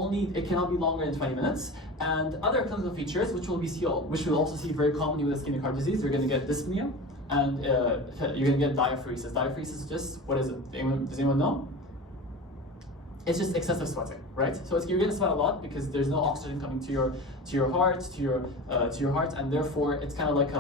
cannot be longer than 20 minutes. And other clinical features, which we'll also see very commonly with ischemic heart disease, you're going to get dyspnea, and you're going to get diaphoresis. Diaphoresis is just, what is it? Does anyone know? It's just excessive sweating, right? So you're going to sweat a lot because there's no oxygen coming to your heart, to your heart, and therefore it's kind of like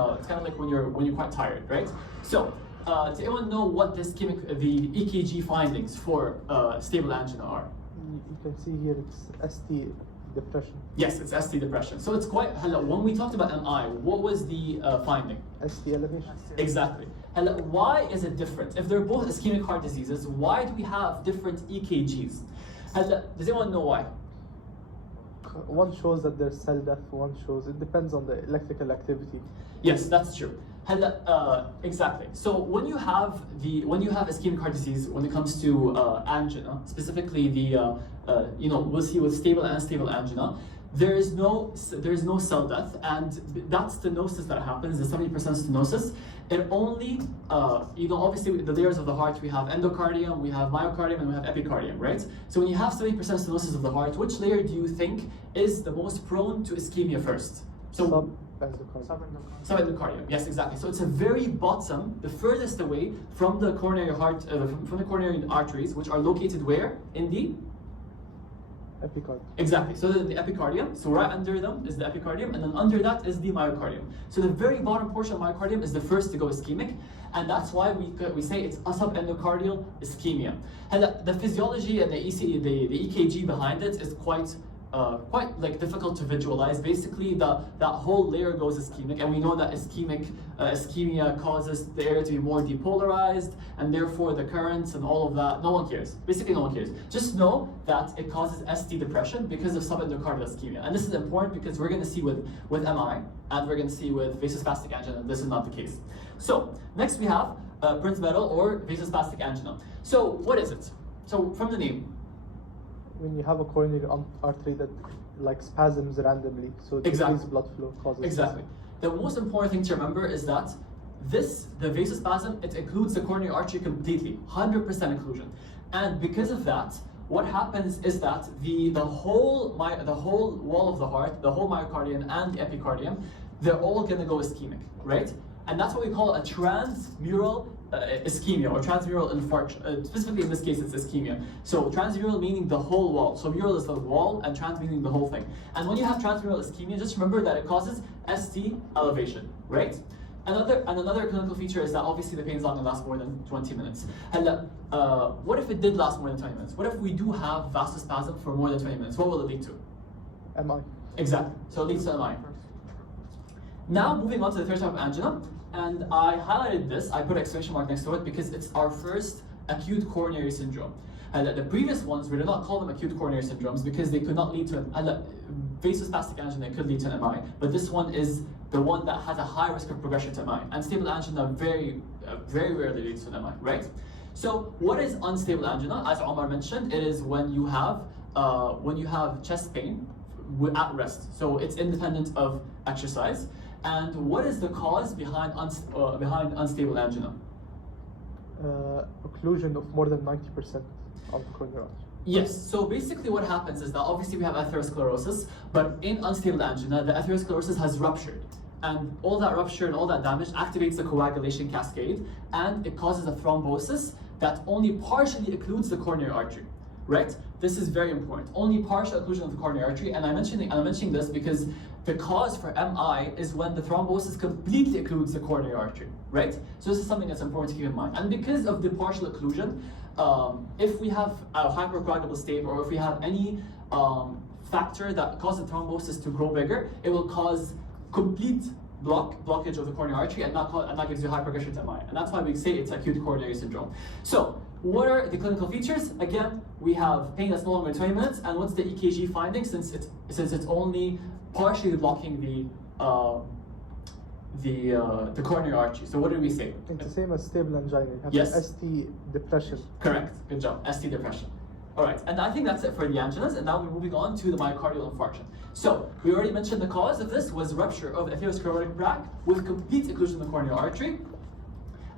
when you're quite tired, right? So does anyone know what the EKG findings for stable angina are? You can see here it's ST depression. Yes, it's ST depression. So it's quite, when we talked about MI, what was the finding? ST elevation. Exactly. Why is it different? If they're both ischemic heart diseases, why do we have different EKGs? Does anyone know why? One shows that there's cell death, one shows, it depends on the electrical activity. Yes, that's true. Exactly. So when you have ischemic heart disease, when it comes to angina, specifically we'll see with stable and unstable angina, there is no cell death, and that stenosis that happens, the 70% stenosis, it only obviously the layers of the heart, we have endocardium, we have myocardium, and we have epicardium, right? So when you have 70% stenosis of the heart, which layer do you think is the most prone to ischemia first? So subendocardium. Yes, exactly. So it's a very bottom, the furthest away from the coronary heart, from the coronary arteries, which are located where? In the Epicardium. Exactly. So the epicardium. So right under them is the epicardium, and then under that is the myocardium. So the very bottom portion of myocardium is the first to go ischemic, and that's why we say it's a subendocardial ischemia. And the physiology and the EKG behind it is quite difficult to visualize. Basically, that whole layer goes ischemic, and we know that ischemia causes the area to be more depolarized, and therefore the currents and all of that. No one cares. Basically, no one cares. Just know that it causes ST depression because of subendocardial ischemia, and this is important because we're going to see with MI, and we're going to see with vasospastic angina. This is not the case. So next we have Prince metal or vasospastic angina. So what is it? So from the name. when you have a coronary artery that like spasms randomly, so Exactly. decreased blood flow causes Exactly. The most important thing to remember is that the vasospasm, it includes the coronary artery completely, 100% inclusion. And because of that, what happens is that the whole wall of the heart, the whole myocardium and the epicardium, they're all gonna go ischemic, right? And that's what we call a transmural ischemia or transmural infarction. Specifically in this case, it's ischemia. So transmural meaning the whole wall. So mural is the wall and trans meaning the whole thing. And when you have transmural ischemia, just remember that it causes ST elevation, right? Another clinical feature is that obviously the pain is not going to last more than 20 minutes. What if it did last more than 20 minutes? What if we do have vasospasm for more than 20 minutes? What will it lead to? MI. Exactly. So it leads to MI. Now moving on to the third type of angina, and I highlighted this, I put an exclamation mark next to it because it's our first acute coronary syndrome. And the previous ones, we did not call them acute coronary syndromes because they could not lead to vasospastic angina could lead to an MI, but this one is the one that has a high risk of progression to MI. And stable angina very rarely leads to an MI, right? So what is unstable angina? As Omar mentioned, it is when you have chest pain at rest. So it's independent of exercise. And what is the cause behind unstable angina? Occlusion of more than 90% of the coronary artery. Yes, so basically what happens is that obviously we have atherosclerosis, but in unstable angina, the atherosclerosis has ruptured. And all that rupture and all that damage activates the coagulation cascade, and it causes a thrombosis that only partially occludes the coronary artery, right? This is very important. Only partial occlusion of the coronary artery, and I'm mentioning this because the cause for MI is when the thrombosis completely occludes the coronary artery, right? So this is something that's important to keep in mind. And because of the partial occlusion, if we have a hypercoagulable state or if we have any factor that causes thrombosis to grow bigger, it will cause complete blockage of the coronary artery, and that gives you high progression to MI. And that's why we say it's acute coronary syndrome. So what are the clinical features? Again, we have pain that's no longer 20 minutes, and what's the EKG finding since it's only partially blocking the coronary artery. So what did we say? It's the same as stable angina. You have Yes. ST depression. Correct. Good job. ST depression. All right, and I think that's it for the anginas, and now we're moving on to the myocardial infarction. So we already mentioned the cause of this was rupture of the atherosclerotic plaque with complete occlusion of the coronary artery.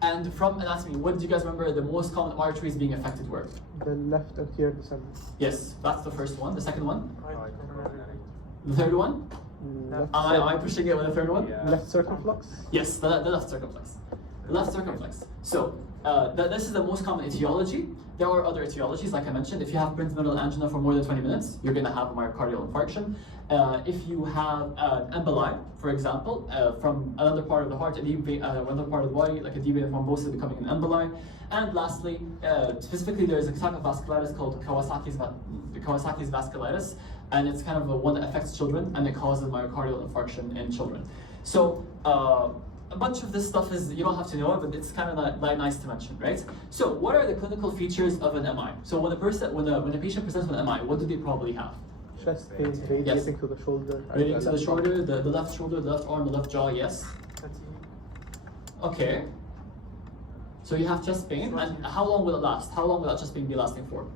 And from anatomy, what do you guys remember the most common arteries being affected were? The left anterior descendant. Yes, that's the first one. The second one? Right. The third one? Left, Am I pushing it with the third one? Yeah. left circumflux. Yes, the left circumflex. The left circumflex. So this is the most common etiology. There are other etiologies, like I mentioned. If you have prinzmetal angina for more than 20 minutes, you're going to have a myocardial infarction. If you have emboli, for example, from another part of the heart, another part of the body, like a deep vein thrombosis becoming an emboli. And lastly, specifically, there's a type of vasculitis called Kawasaki's vasculitis, and it's kind of one that affects children, and it causes myocardial infarction in children. So a bunch of this stuff is, you don't have to know it, but it's kind of like nice to mention, right? So what are the clinical features of an MI? So when a patient presents with an MI, what do they probably have? Chest pain radiating to the shoulder. Radiating to the shoulder, the left shoulder, the left arm, the left jaw, yes. Okay. So you have chest pain, and how long will it last? How long will that chest pain be lasting for?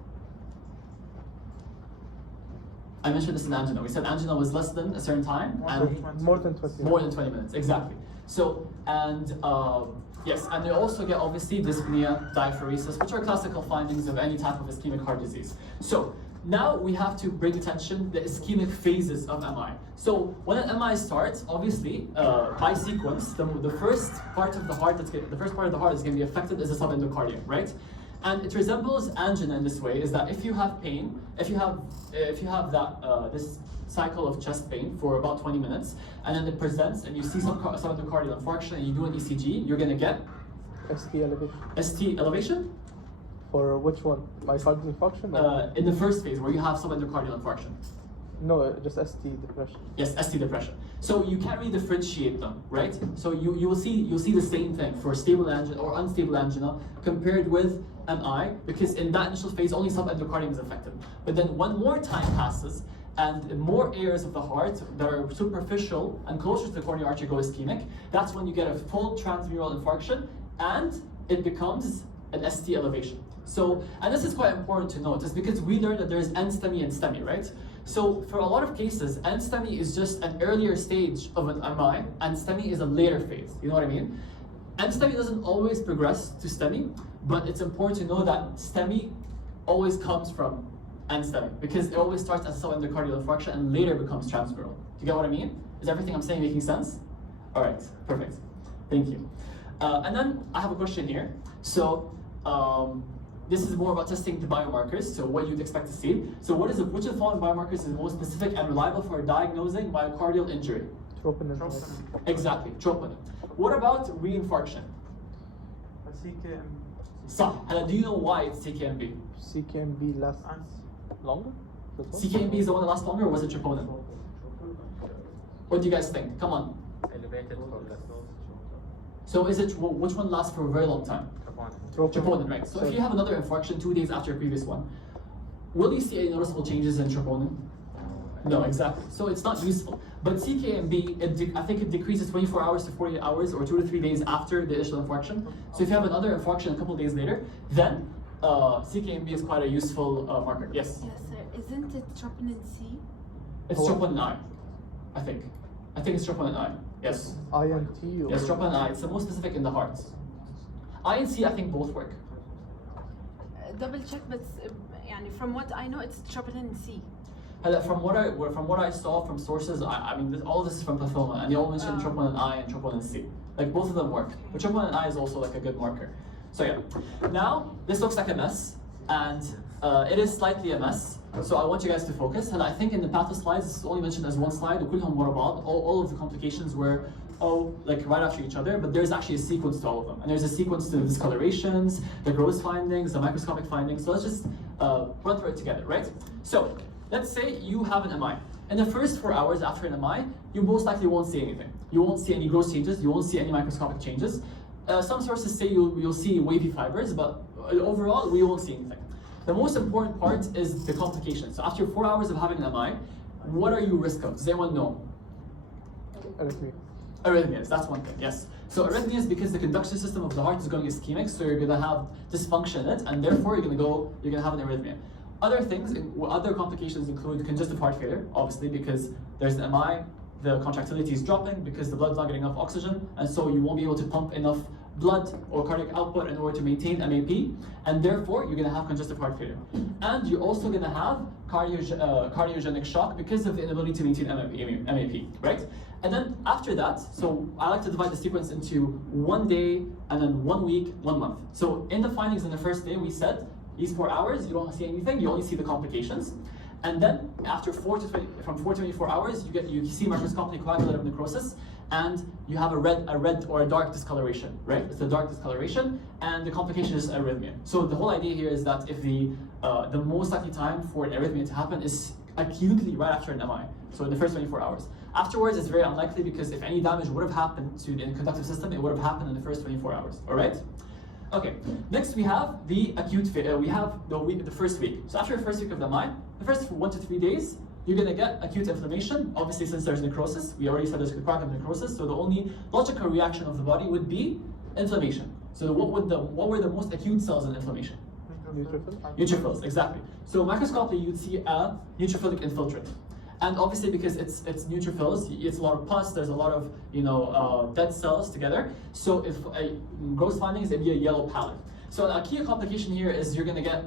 I mentioned this in angina. We said angina was less than a certain time, and More than 20 minutes. more than 20 minutes, exactly. So, and yes, and they also get obviously dyspnea, diaphoresis, which are classical findings of any type of ischemic heart disease. So now we have to bring attention the ischemic phases of MI. So when an MI starts, obviously by sequence, the first part of the heart that's going to be affected is the subendocardium, right? And it resembles angina in this way: is that if you have pain, if you have that this cycle of chest pain for about 20 minutes, and then it presents, and you see some subendocardial infarction, and you do an ECG, you're gonna get ST elevation. ST elevation. For which one? Myocardial infarction? Or? In the first phase, where you have subendocardial infarction. No, just ST depression. Yes, ST depression. So you can't really differentiate them, right? So you'll see the same thing for stable angina or unstable angina compared with MI, because in that initial phase only subendocardium is affected. But then when more time passes and more areas of the heart that are superficial and closer to the coronary artery go ischemic, that's when you get a full transmural infarction and it becomes an ST elevation. So, and this is quite important to note, is because we learned that there's end-STEMI and STEMI, right? So for a lot of cases, end-STEMI is just an earlier stage of an MI, and STEMI is a later phase, you know what I mean? End-STEMI doesn't always progress to STEMI, but it's important to know that STEMI always comes from end-STEMI, because it always starts as subendocardial infarction and later becomes transmural. Do you get what I mean? Is everything I'm saying making sense? All right, perfect. Thank you. And then I have a question here. So this is more about testing the biomarkers, so what you'd expect to see. So which of the following biomarkers is most specific and reliable for diagnosing myocardial injury? Troponin. Exactly, troponin. What about reinfarction? CKM. صح. Hala, do you know why it's CKMB? CKMB lasts longer? CKMB is the one that lasts longer, or was it troponin? What do you guys think? Come on. Elevated focus. So is it, which one lasts for a very long time? Troponin, right? So if you have another infarction 2 days after your previous one, will you see any noticeable changes in troponin? No, exactly. So it's not useful. But CKMB, I think it decreases 24 hours to 48 hours or 2 to 3 days after the initial infarction. So if you have another infarction a couple of days later, then CKMB is quite a useful marker. Yes? Yes, sir. Isn't it troponin C? It's troponin I, I think. I think it's troponin I. Yes. INT or Yes, troponin I. It's the most specific in the heart. I and C, I think both work. Double check, but يعني from what I know, it's troponin C. From what I saw from sources, I mean, all of this is from Pathology, and they all mentioned troponin I and troponin C. Like both of them work, but troponin I is also like a good marker. So yeah, now this looks like a mess, and it is slightly a mess. So I want you guys to focus. And I think in the patho slides, it's only mentioned as one slide. All of the complications were like right after each other, but there's actually a sequence to all of them. And there's a sequence to the discolorations, the gross findings, the microscopic findings. So let's just run through it together, right? So let's say you have an MI. In the first 4 hours after an MI, you most likely won't see anything. You won't see any gross changes. You won't see any microscopic changes. Some sources say you'll see wavy fibers, but overall, we won't see anything. The most important part is the complications. So after 4 hours of having an MI, what are you risk of? Does anyone know? arrhythmia. Arrhythmias, that's one thing, yes. So arrhythmias, because the conduction system of the heart is going ischemic, so you're gonna have dysfunction in it, and therefore you're gonna have an arrhythmia. Other things, other complications include congestive heart failure, obviously, because there's an MI, the contractility is dropping because the blood's not getting enough oxygen, and so you won't be able to pump enough blood or cardiac output in order to maintain MAP, and therefore you're going to have congestive heart failure. And you're also going to have cardiogenic shock because of the inability to maintain MAP, right? And then after that, so I like to divide the sequence into 1 day, and then 1 week, 1 month. So in the findings in the first day, we said these 4 hours, you don't see anything, you only see the complications. And then after from 4 to 24 hours, you see microscopically coagulative necrosis, and you have a red or a dark discoloration, right? It's a dark discoloration, and the complication is arrhythmia. So the whole idea here is that if the most likely time for an arrhythmia to happen is acutely right after an MI, so in the first 24 hours. Afterwards, it's very unlikely because if any damage would have happened to the conductive system, it would have happened in the first 24 hours, all right? Okay, next we have the acute, we have the first week. So after the first week of the MI, the first 1 to 3 days, you're gonna get acute inflammation. Obviously, since there's necrosis, we already said there's coagulative necrosis, so the only logical reaction of the body would be inflammation. So what were the most acute cells in inflammation? Neutrophils, exactly. So microscopically, you'd see a neutrophilic infiltrate. And obviously, because it's neutrophils, it's a lot of pus, there's a lot of dead cells together. So if gross findings, it'd be a yellow pallid. So a key complication here is you're gonna get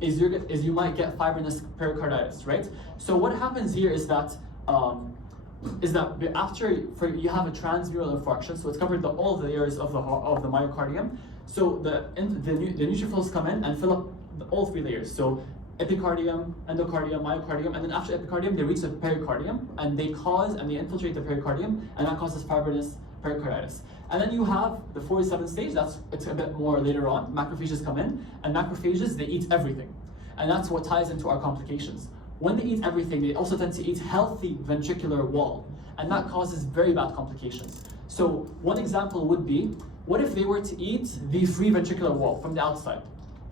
you might get fibrinous pericarditis, right? So what happens here is that after you have a transmural infarction, so it's covered all the layers of the myocardium. So the neutrophils come in and fill up all 3 layers. So epicardium, endocardium, myocardium, and then after epicardium, they reach the pericardium, and they infiltrate the pericardium, and that causes fibrinous pericarditis. And then you have the 47th stage, it's a bit more later on. Macrophages come in, and macrophages, they eat everything. And that's what ties into our complications. When they eat everything, they also tend to eat healthy ventricular wall, and that causes very bad complications. So one example would be, what if they were to eat the free ventricular wall from the outside?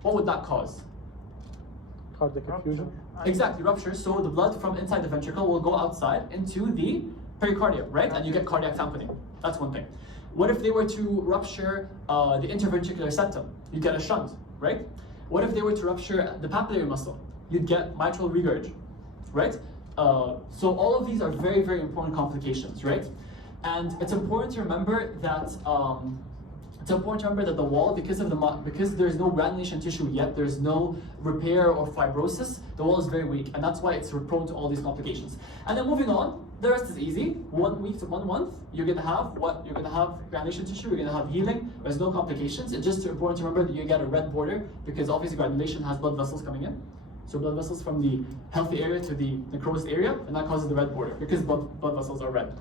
What would that cause? Cardiac effusion. Exactly, rupture. So the blood from inside the ventricle will go outside into the pericardium, right? And you get cardiac tamponing. That's one thing. What if they were to rupture the interventricular septum? You get a shunt, right? What if they were to rupture the papillary muscle? You'd get mitral regurg, right? So all of these are very, very important complications, right? And it's important to remember that the wall, because there's no granulation tissue yet, there's no repair or fibrosis, the wall is very weak, and that's why it's prone to all these complications. And then moving on, the rest is easy. 1 week to 1 month, you're gonna have what? You're gonna have granulation tissue, you're gonna have healing, there's no complications. It's just important to remember that you get a red border, because obviously granulation has blood vessels coming in. So blood vessels from the healthy area to the necrosed area, and that causes the red border, because blood vessels are red.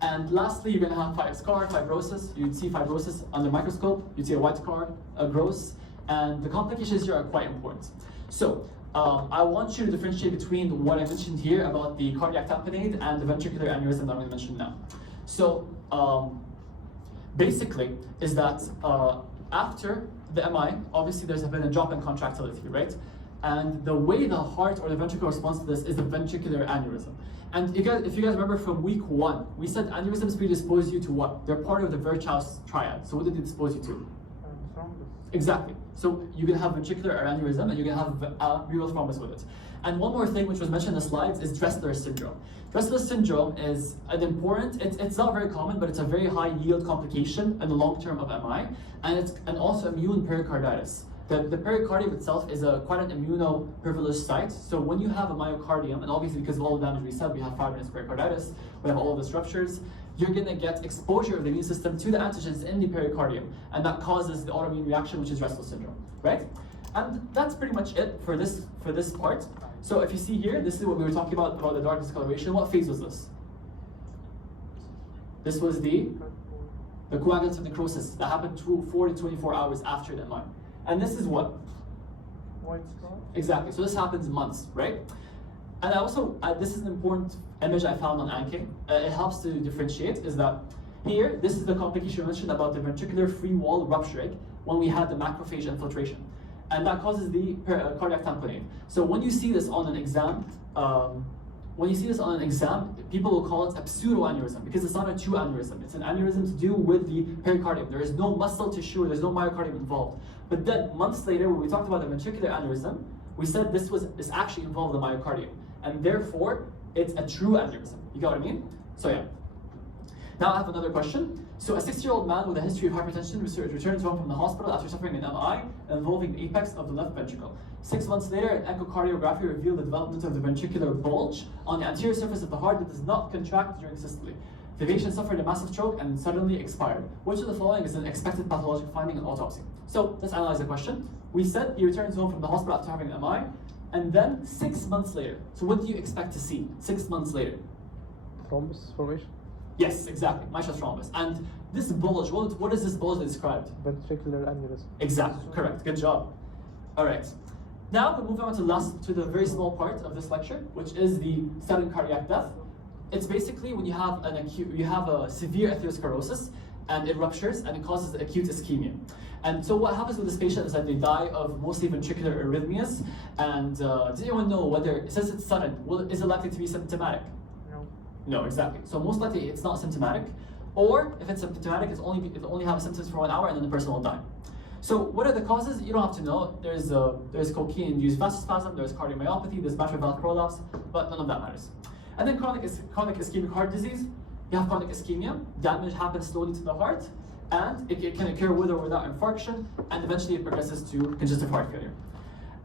And lastly, you're going to have fibrosis. You'd see fibrosis under the microscope. You'd see a white scar, a gross, and the complications here are quite important. So I want you to differentiate between what I mentioned here about the cardiac tamponade and the ventricular aneurysm that I'm going to mention now. So basically, is that after the MI, obviously there's been a drop in contractility, right? And the way the heart or the ventricle responds to this is the ventricular aneurysm. And if you guys remember from week 1, we said aneurysms predispose you to what? They're part of the Virchow's triad. So what did they dispose you to? Thrombus. Exactly. So you're going to have ventricular aneurysm and you're going to have renal thrombus with it. And one more thing which was mentioned in the slides is Dressler syndrome. Dressler syndrome is an important, it's not very common, but it's a very high yield complication in the long term of MI, and also immune pericarditis. The pericardium itself is quite an immunoprivileged site. So when you have a myocardium, and obviously because of all the damage we said, we have fibrinous pericarditis, we have all of these ruptures, you're going to get exposure of the immune system to the antigens in the pericardium, and that causes the autoimmune reaction, which is Dressler syndrome, right? And that's pretty much it for this part. So if you see here, this is what we were talking about the dark discoloration. What phase was this? This was the coagulative necrosis that happened 4 to 24 hours after the MI. And this is what? White scar? Exactly. So this happens months, right? And I also, this is an important image I found on Anke. It helps to differentiate, is that here, this is the complication mentioned about the ventricular free wall rupturing when we had the macrophage infiltration. And that causes the cardiac tamponade. So when you see this on an exam, people will call it a pseudoaneurysm because it's not a true aneurysm. It's an aneurysm to do with the pericardium. There is no muscle tissue, there's no myocardium involved. But then months later, when we talked about the ventricular aneurysm, we said this actually involved the myocardium. And therefore, it's a true aneurysm. You got what I mean? So yeah. Now I have another question. So a 60-year-old man with a history of hypertension returns home from the hospital after suffering an MI involving the apex of the left ventricle. 6 months later, an echocardiography revealed the development of the ventricular bulge on the anterior surface of the heart that does not contract during systole. The patient suffered a massive stroke and suddenly expired. Which of the following is an expected pathological finding in autopsy? So let's analyze the question. We said he returns home from the hospital after having an MI, and then 6 months later. So what do you expect to see 6 months later? Thrombus formation. Yes, exactly, mitral thrombus. And this bulge, what is this bulge described? Ventricular aneurysm. Exactly, correct, good job. All right, now we'll move on to the very small part of this lecture, which is the sudden cardiac death. It's basically when you have a severe atherosclerosis and it ruptures and it causes acute ischemia. And so what happens with this patient is that they die of mostly ventricular arrhythmias. And does anyone know whether, since it's sudden, is it likely to be symptomatic? No, exactly. So most likely it's not symptomatic, or if it's symptomatic, it only have symptoms for 1 hour and then the person will die. So what are the causes? You don't have to know. There's cocaine-induced vasospasm, there's cardiomyopathy, there's mitral valve prolapse, but none of that matters. And then chronic ischemic heart disease. You have chronic ischemia, damage happens slowly to the heart, and it can occur with or without infarction, and eventually it progresses to congestive heart failure.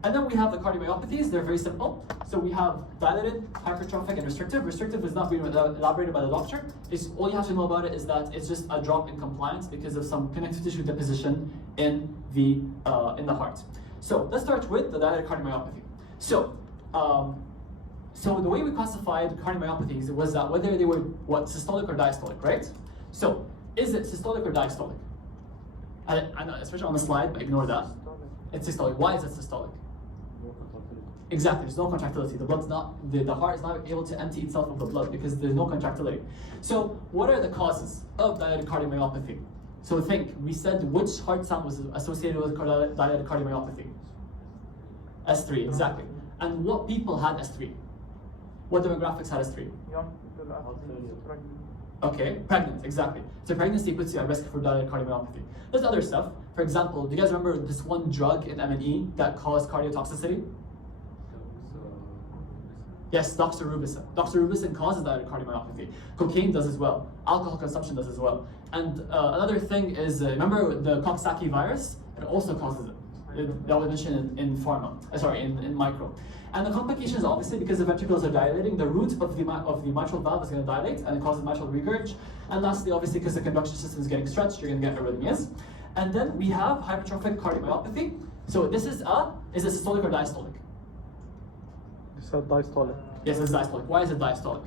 And then we have the cardiomyopathies. They're very simple. So we have dilated, hypertrophic, and restrictive. Restrictive is not being elaborated by the doctor. All you have to know about it is that it's just a drop in compliance because of some connective tissue deposition in the heart. So let's start with the dilated cardiomyopathy. So the way we classified cardiomyopathies was that whether they were systolic or diastolic, right? So is it systolic or diastolic? I know, especially on the slide, but ignore that. It's systolic. Why is it systolic? Exactly, there's no contractility. The heart is not able to empty itself of the blood because there's no contractility. So what are the causes of dilated cardiomyopathy? So think, we said which heart sound was associated with dilated cardiomyopathy? S3, exactly. And what people had S3? What demographics had S3? Young people, athletes, pregnant. Okay, pregnant, exactly. So pregnancy puts you at risk for dilated cardiomyopathy. There's other stuff. For example, do you guys remember this one drug in M&E that caused cardiotoxicity? Yes, doxorubicin. Doxorubicin causes dilated cardiomyopathy. Cocaine does as well. Alcohol consumption does as well. And another thing is, remember the Coxsackie virus? It also causes it. That was mentioned in pharma. Sorry, in micro. And the complications, obviously, because the ventricles are dilating, the root of the mitral valve is going to dilate, and it causes mitral regurg. And lastly, obviously, because the conduction system is getting stretched, you're going to get arrhythmias. And then we have hypertrophic cardiomyopathy. So this is it systolic or diastolic? It's a diastolic. Yes, it's diastolic. Why is it diastolic?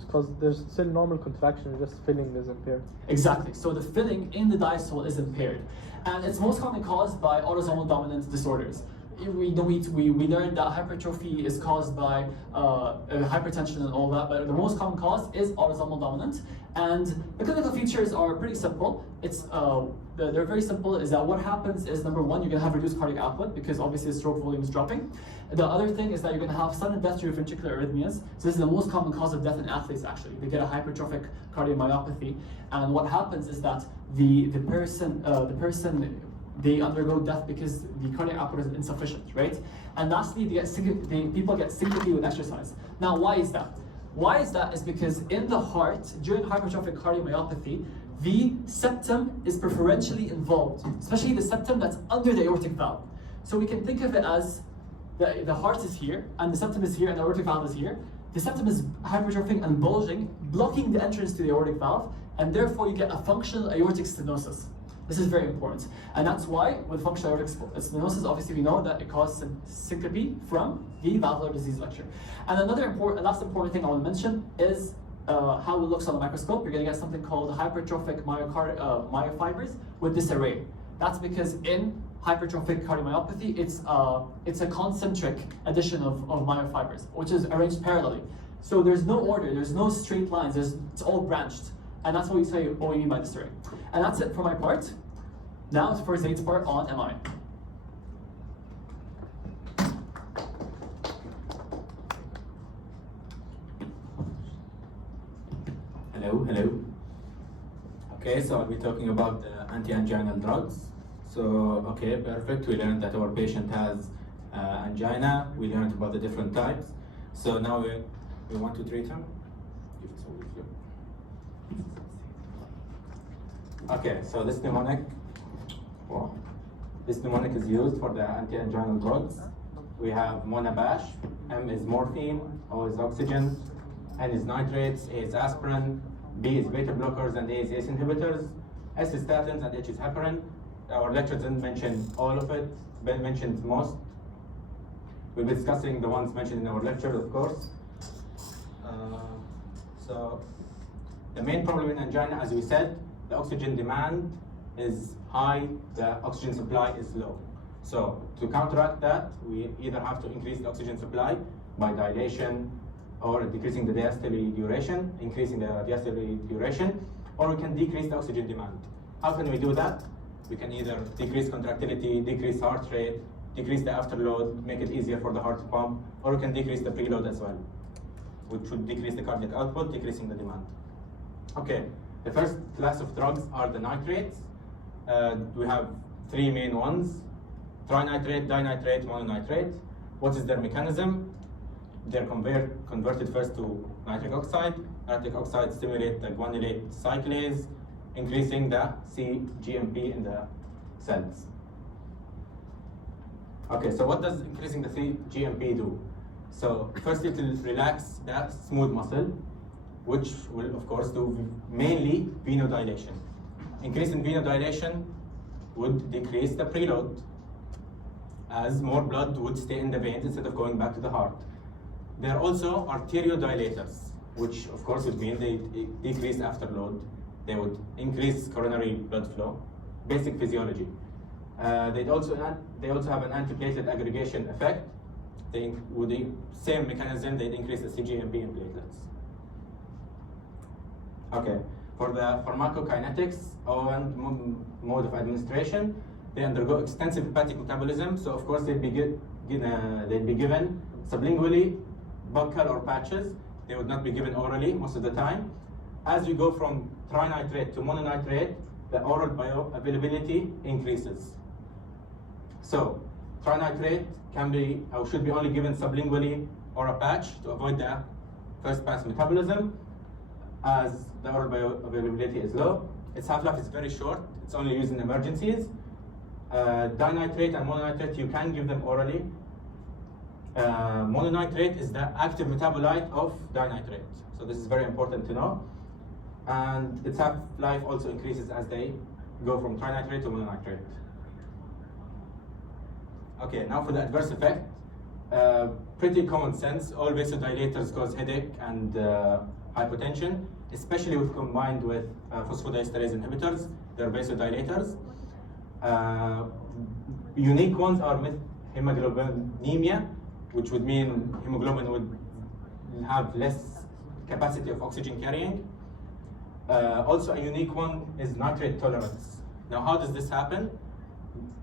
Because there's still normal contraction, just filling is impaired. Exactly. So the filling in the diastole is impaired, and it's most commonly caused by autosomal dominant disorders. We learned that hypertrophy is caused by hypertension and all that, but the most common cause is autosomal dominant. And the clinical features are pretty simple. They're very simple. Is that what happens is, number one, you're going to have reduced cardiac output because obviously the stroke volume is dropping. The other thing is that you're going to have sudden death due to ventricular arrhythmias. So this is the most common cause of death in athletes. Actually, they get a hypertrophic cardiomyopathy, and what happens is that the person they undergo death because the cardiac output is insufficient, right? And lastly, people get syncope with exercise. Now, why is that? Why is that? Is because in the heart, during hypertrophic cardiomyopathy, the septum is preferentially involved, especially the septum that's under the aortic valve. So we can think of it as the heart is here, and the septum is here, and the aortic valve is here. The septum is hypertrophic and bulging, blocking the entrance to the aortic valve, and therefore you get a functional aortic stenosis. This is very important, and that's why with functional aortic stenosis, obviously we know that it causes syncope from the valvular disease lecture. And last important thing I want to mention is how it looks on the microscope. You're going to get something called hypertrophic myofibers with disarray. That's because in hypertrophic cardiomyopathy, it's a concentric addition of myofibers, which is arranged parallelly. So there's no order, there's no straight lines, it's all branched. And that's what we say what we mean by disarray. And that's it for my part. Now it's for Zaid's part on MI. Hello. Okay, so I'll be talking about the anti-anginal drugs. So, okay, perfect. We learned that our patient has angina. We learned about the different types. So now we want to treat him. Give it some reflux. Okay, so this mnemonic is used for the anti-anginal drugs. We have monabash, M is morphine, O is oxygen, N is nitrates, A is aspirin, B is beta blockers, and A is ACE inhibitors, S is statins, and H is heparin. Our lecture didn't mention all of it, Ben mentioned most. We'll be discussing the ones mentioned in our lecture, of course. So the main problem in angina, as we said, the oxygen demand is high, the oxygen supply is low. So to counteract that, we either have to increase the oxygen supply by dilation or decreasing the diastole duration, increasing the diastole duration, or we can decrease the oxygen demand. How can we do that? We can either decrease contractility, decrease heart rate, decrease the afterload, make it easier for the heart to pump, or we can decrease the preload as well, which would decrease the cardiac output, decreasing the demand. Okay, the first class of drugs are the nitrates. We have three main ones: trinitrate, dinitrate, mononitrate. What is their mechanism? They're converted first to nitric oxide. Nitric oxide stimulates the guanylate cyclase, increasing the cGMP in the cells. Okay, so what does increasing the cGMP do? So first it will relax the smooth muscle, which will of course do mainly venodilation. Increase in venodilation would decrease the preload, as more blood would stay in the veins instead of going back to the heart. They are also arteriodilators, which of course would mean they decrease afterload. They would increase coronary blood flow, basic physiology. They also have an antiplatelet aggregation effect. With the same mechanism, they increase the cGMP in platelets. Okay, for the pharmacokinetics and mode of administration, they undergo extensive hepatic metabolism. So of course they'd be given sublingually, buccal or patches. They would not be given orally most of the time. As we go from trinitrate to mononitrate, the oral bioavailability increases. So, trinitrate can be, or should be only given sublingually or a patch to avoid the first pass metabolism, as the oral bioavailability is low. Its half-life is very short. It's only used in emergencies. Dinitrate and mononitrate, you can give them orally. Mononitrate is the active metabolite of dinitrate. So this is very important to know. And its half-life also increases as they go from trinitrate to mononitrate. Okay, now for the adverse effect. Pretty common sense. All vasodilators cause headache and hypotension, especially if combined with phosphodiesterase inhibitors. They're vasodilators. Unique ones are hemoglobinemia, which would mean hemoglobin would have less capacity of oxygen carrying. Also a unique one is nitrate tolerance. Now how does this happen?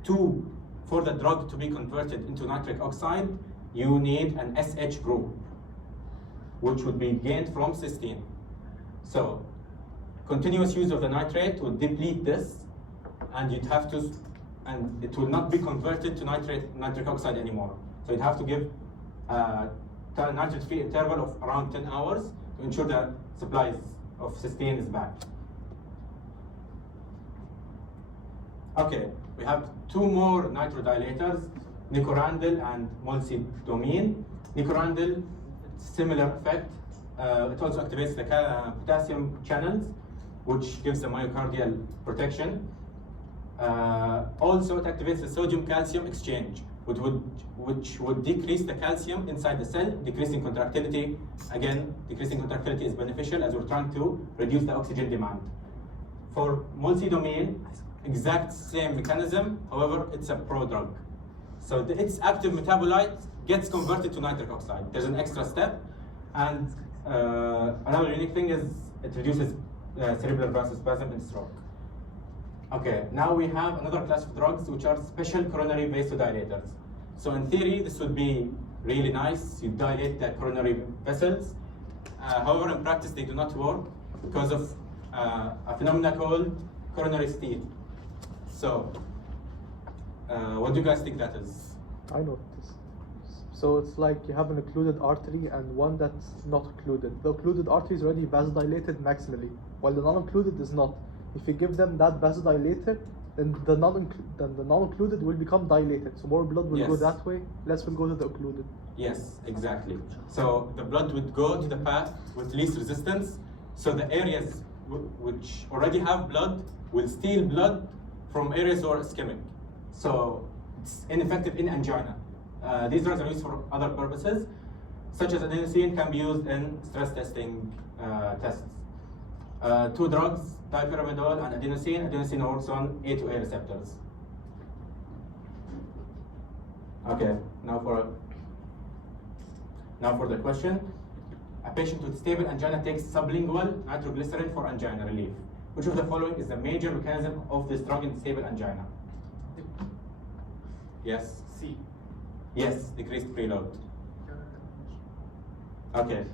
For the drug to be converted into nitric oxide, you need an SH group, which would be gained from cysteine. So continuous use of the nitrate would deplete this, and it will not be converted to nitric oxide anymore. So you'd have to give a nitrate-free interval of around 10 hours to ensure that supplies of cysteine is back. Okay, we have two more nitrodilators, nicorandil and molybdenum. Nicorandil, similar effect. It also activates the potassium channels, which gives the myocardial protection. Also, it activates the sodium-calcium exchange, which would decrease the calcium inside the cell, decreasing contractility. Again, decreasing contractility is beneficial as we're trying to reduce the oxygen demand. For molybdenum, exact same mechanism, however, it's a prodrug. So its active metabolite gets converted to nitric oxide. There's an extra step. And another unique thing is it reduces cerebral vasospasm and stroke. Okay, now we have another class of drugs which are special coronary vasodilators. So in theory, this would be really nice. You dilate the coronary vessels. However, in practice, they do not work because of a phenomenon called coronary steal. So, what do you guys think that is? I know this. So it's like you have an occluded artery and one that's not occluded. The occluded artery is already vasodilated maximally, while the non-occluded is not. If you give them that vasodilator, then the non-occluded will become dilated. So more blood will go that way, less will go to the occluded. Yes, exactly. So the blood would go to the path with least resistance. So the areas which already have blood will steal blood from areas that are ischemic. So it's ineffective in angina. These drugs are used for other purposes, such as adenosine can be used in stress testing tests. Two drugs, dipyramidol and adenosine. Adenosine works on A to A receptors. Okay, now for the question. A patient with stable angina takes sublingual nitroglycerin for angina relief. Which of the following is the major mechanism of this drug in stable angina? Yes? C. Yes, decreased preload. Okay.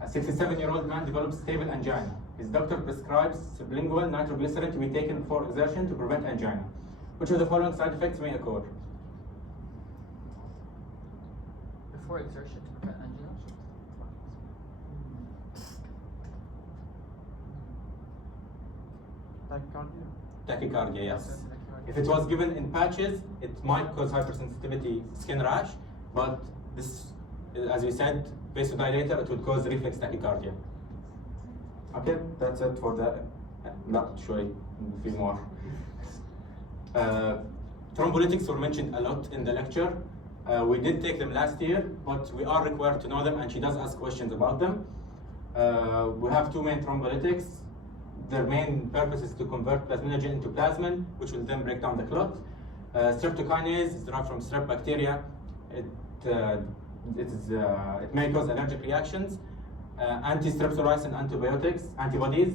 A 67-year-old man develops stable angina. His doctor prescribes sublingual nitroglycerin to be taken before exertion to prevent angina. Which of the following side effects may occur? Before exertion to prevent angina? Tachycardia. Tachycardia, yes. If it was given in patches, it might cause hypersensitivity skin rash, but this, as we said, vasodilator, it would cause reflex tachycardia. Okay, that's it for the, not showing a few more. Thrombolytics were mentioned a lot in the lecture. We did take them last year, but we are required to know them, and she does ask questions about them. We have two main thrombolytics. Their main purpose is to convert plasminogen into plasmin, which will then break down the clot. Streptokinase is derived from strep bacteria. It may cause allergic reactions. Anti-streptolysin antibodies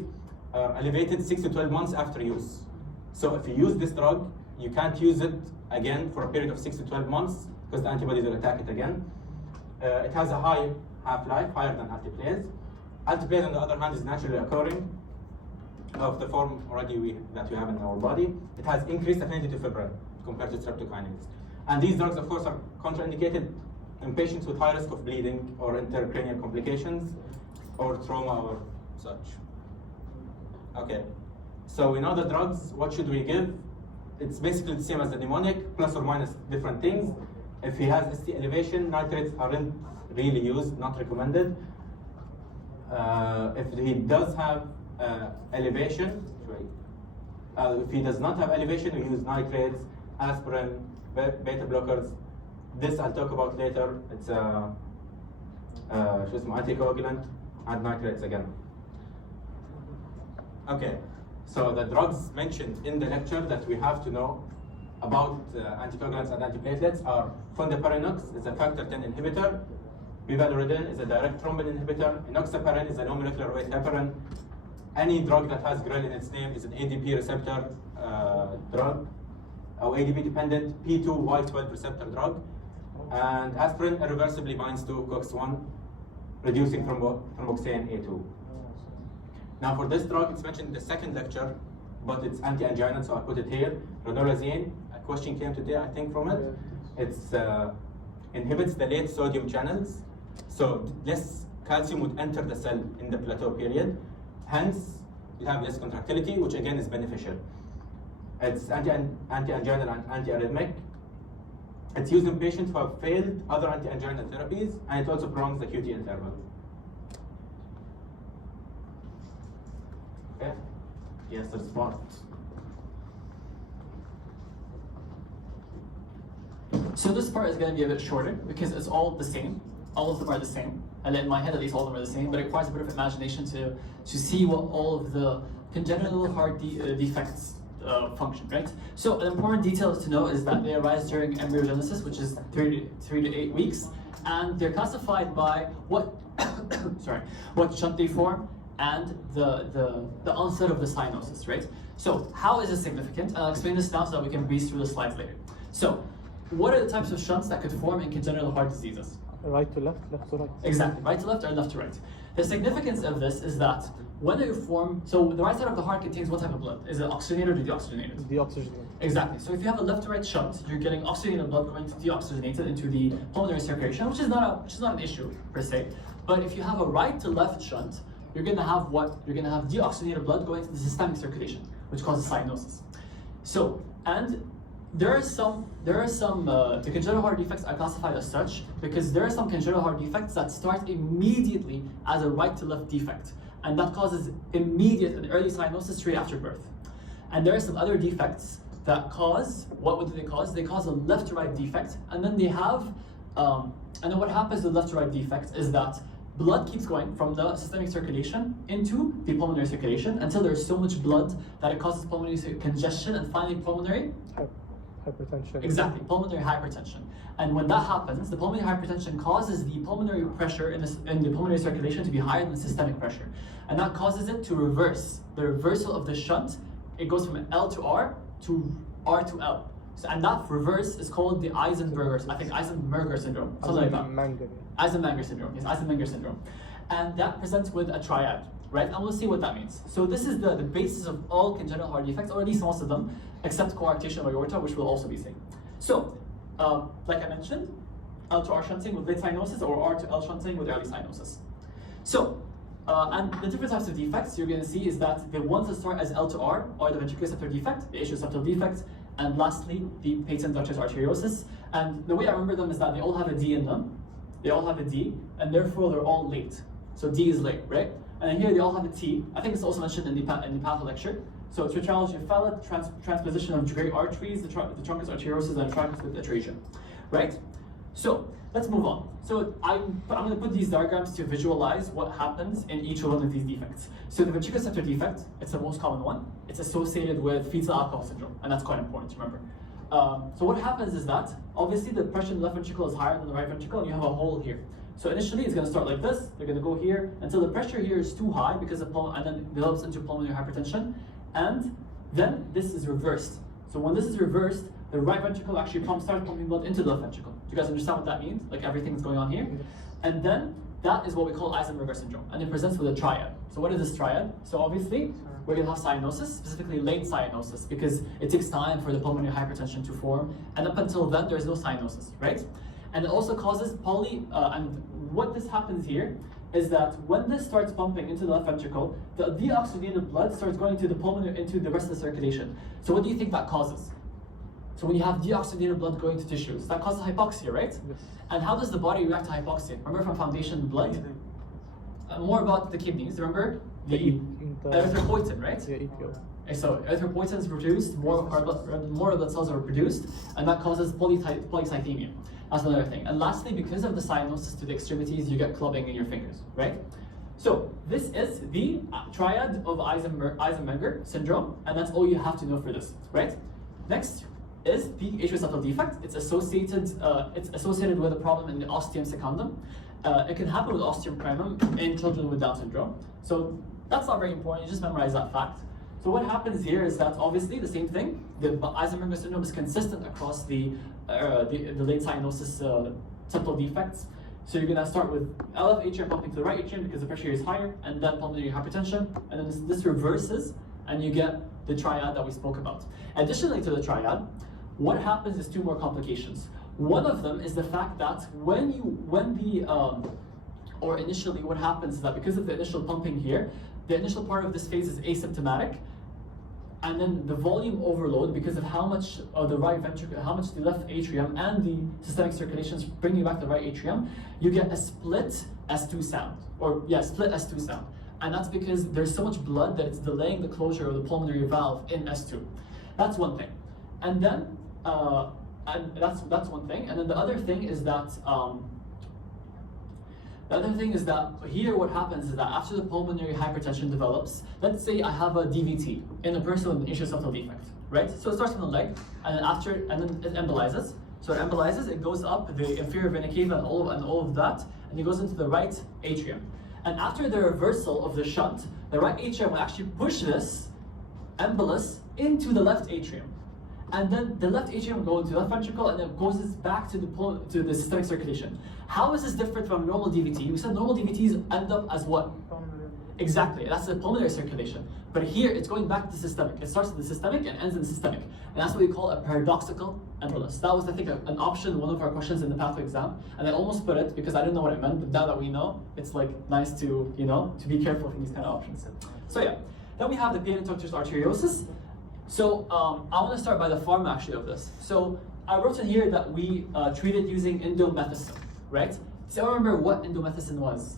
are elevated 6 to 12 months after use. So if you use this drug, you can't use it again for a period of 6 to 12 months because the antibodies will attack it again. It has a high half-life, higher than alteplase. Alteplase, on the other hand, is naturally occurring. of the form already that we have in our body, it has increased affinity to fibrin compared to streptokinase. And these drugs, of course, are contraindicated in patients with high risk of bleeding or intracranial complications or trauma or such. Okay, so we know the drugs. What should we give? It's basically the same as the mnemonic, plus or minus different things. If he has ST elevation, nitrates aren't really used, not recommended. If he does have elevation, if he does not have elevation, we use nitrates, aspirin, beta blockers. This I'll talk about later. It's a anticoagulant and nitrates again. Okay, so the drugs mentioned in the lecture that we have to know about anticoagulants and antiplatelets are fondaparinux is a factor 10 inhibitor, bivalirudin is a direct thrombin inhibitor, enoxaparin is a low molecular weight heparin. Any drug that has GREL in its name is an ADP receptor drug, or ADP dependent P2 Y12 receptor drug. And aspirin irreversibly binds to COX-1, reducing thromboxane A2. Now for this drug, it's mentioned in the second lecture, but it's anti-anginal, so I put it here. Ranolazine, a question came today, I think, from it. It inhibits the late sodium channels, so less calcium would enter the cell in the plateau period. Hence, you have less contractility, which again is beneficial. It's anti-anginal and anti-arrhythmic. It's used in patients who have failed other anti-anginal therapies, and it also prolongs the QT interval. Okay? Yes, that's smart. So this part is going to be a bit shorter because it's all the same. All of them are the same. And in my head, at least, all of them are the same. But it requires a bit of imagination to see what all of the congenital heart defects function, right? So an important detail to know is that they arise during embryogenesis, which is 3 to 8 weeks, and they're classified by what what shunt they form and the onset of the cyanosis, right? So how is this significant? And I'll explain this now so that we can breeze through the slides later. So what are the types of shunts that could form in congenital heart diseases? Right to left, left to right. Exactly, right to left or left to right. The significance of this is that when you form, so the right side of the heart contains what type of blood? Is it oxygenated or deoxygenated? Deoxygenated. Exactly. So if you have a left to right shunt, you're getting oxygenated blood going to deoxygenated into the pulmonary circulation, which is not an issue per se. But if you have a right to left shunt, you're going to have what? You're going to have deoxygenated blood going to the systemic circulation, which causes cyanosis. So, and there are some the congenital heart defects are classified as such because there are some congenital heart defects that start immediately as a right to left defect, and that causes immediate and early cyanosis straight after birth. And there are some other defects that cause, what do they cause? They cause a left to right defect, and then they have, and then what happens with left to right defects is that blood keeps going from the systemic circulation into the pulmonary circulation until there's so much blood that it causes pulmonary congestion and finally pulmonary hypertension. Exactly, pulmonary hypertension. And when that happens, the pulmonary hypertension causes the pulmonary pressure in the pulmonary circulation to be higher than systemic pressure. And that causes it to reverse. The reversal of the shunt, it goes from L to R to R to L. So, and that reverse is called the Eisenberger syndrome. Something like that. Eisenmenger syndrome. Yes, Eisenmenger syndrome. And that presents with a triad, right? And we'll see what that means. So this is the basis of all congenital heart defects, or at least most of them, except coarctation of aorta, which we'll also be seeing. So, like I mentioned, L to R shunting with late cyanosis, or R to L shunting with early cyanosis. So, and the different types of defects you're going to see is that the ones that start as L to R are the ventricular septal defect, the atrial septal defect, and lastly, the patent ductus arteriosus. And the way I remember them is that they all have a D in them. They all have a D, and therefore they're all late. So D is late, right? And then here they all have a T. I think it's also mentioned in the Patho lecture. So tetralogy of Fallot, transposition of great arteries, the truncus arteriosus, and trachea with atresia, right? So let's move on. So I'm going to put these diagrams to visualize what happens in each one of these defects. So the ventricular septal defect, it's the most common one. It's associated with fetal alcohol syndrome, and that's quite important to remember. So what happens is that, obviously the pressure in the left ventricle is higher than the right ventricle, and you have a hole here. So initially it's going to start like this, they're going to go here, until the pressure here is too high, because of and then develops into pulmonary hypertension, and then this is reversed. So when this is reversed, the right ventricle actually starts pumping blood into the left ventricle. Do you guys understand what that means? Like everything that's going on here? And then that is what we call Eisenberger syndrome, and it presents with a triad. So what is this triad? So obviously, we're going to have cyanosis, specifically late cyanosis, because it takes time for the pulmonary hypertension to form, and up until then, there's no cyanosis, right? And it also causes and what this happens here is that when this starts pumping into the left ventricle, the deoxygenated blood starts going to the pulmonary, into the rest of the circulation. So what do you think that causes? So when you have deoxygenated blood going to tissues, that causes hypoxia, right? Yes. And how does the body react to hypoxia? Remember from foundation blood? More about the kidneys, remember? The erythropoietin, right? Yeah, EPO. So erythropoietin is produced, more blood cells are produced, and that causes polycythemia. That's another thing. And lastly, because of the cyanosis to the extremities, you get clubbing in your fingers, right? So this is the triad of Eisenberger syndrome, and that's all you have to know for this, right? Next is the atrial septal defect. It's associated with a problem in the ostium secundum. It can happen with ostium primum in children with Down syndrome. So that's not very important. You just memorize that fact. So what happens here is that obviously the same thing. The Eisenberger syndrome is consistent across the late cyanosis septal defects. So you're gonna start with LF atrium pumping to the right atrium because the pressure is higher, and then pulmonary hypertension, and then this reverses, and you get the triad that we spoke about. Additionally to the triad, what happens is two more complications. One of them is the fact that initially what happens is that because of the initial pumping here, the initial part of this phase is asymptomatic, and then the volume overload, because of how much of the right ventricle, how much the left atrium and the systemic circulation is bringing back the right atrium, you get a split S2 sound, split S2 sound. And that's because there's so much blood that it's delaying the closure of the pulmonary valve in S2. That's one thing. And then, that's one thing. And then the other thing is that, here what happens is that after the pulmonary hypertension develops, let's say I have a DVT in a person with an atrial septal defect, right? So it starts from the leg, and then it embolizes. So it embolizes, it goes up the inferior vena cava and all of that, and it goes into the right atrium. And after the reversal of the shunt, the right atrium will actually push this embolus into the left atrium. And then the left atrium will go into the left ventricle, and then it goes back to the systemic circulation. How is this different from normal DVT? We said normal DVTs end up as what? Exactly, that's the pulmonary circulation. But here, it's going back to the systemic. It starts in the systemic and ends in the systemic. And that's what we call a paradoxical embolus. That was, I think, an option, one of our questions in the pathway exam. And I almost put it because I didn't know what it meant, but now that we know, it's like nice to, to be careful in these kind of options. So yeah, then we have the pain ductus arteriosus. So I want to start by the form actually of this. So I wrote in here that we treated using indomethacin, right? So I remember what indomethacin was.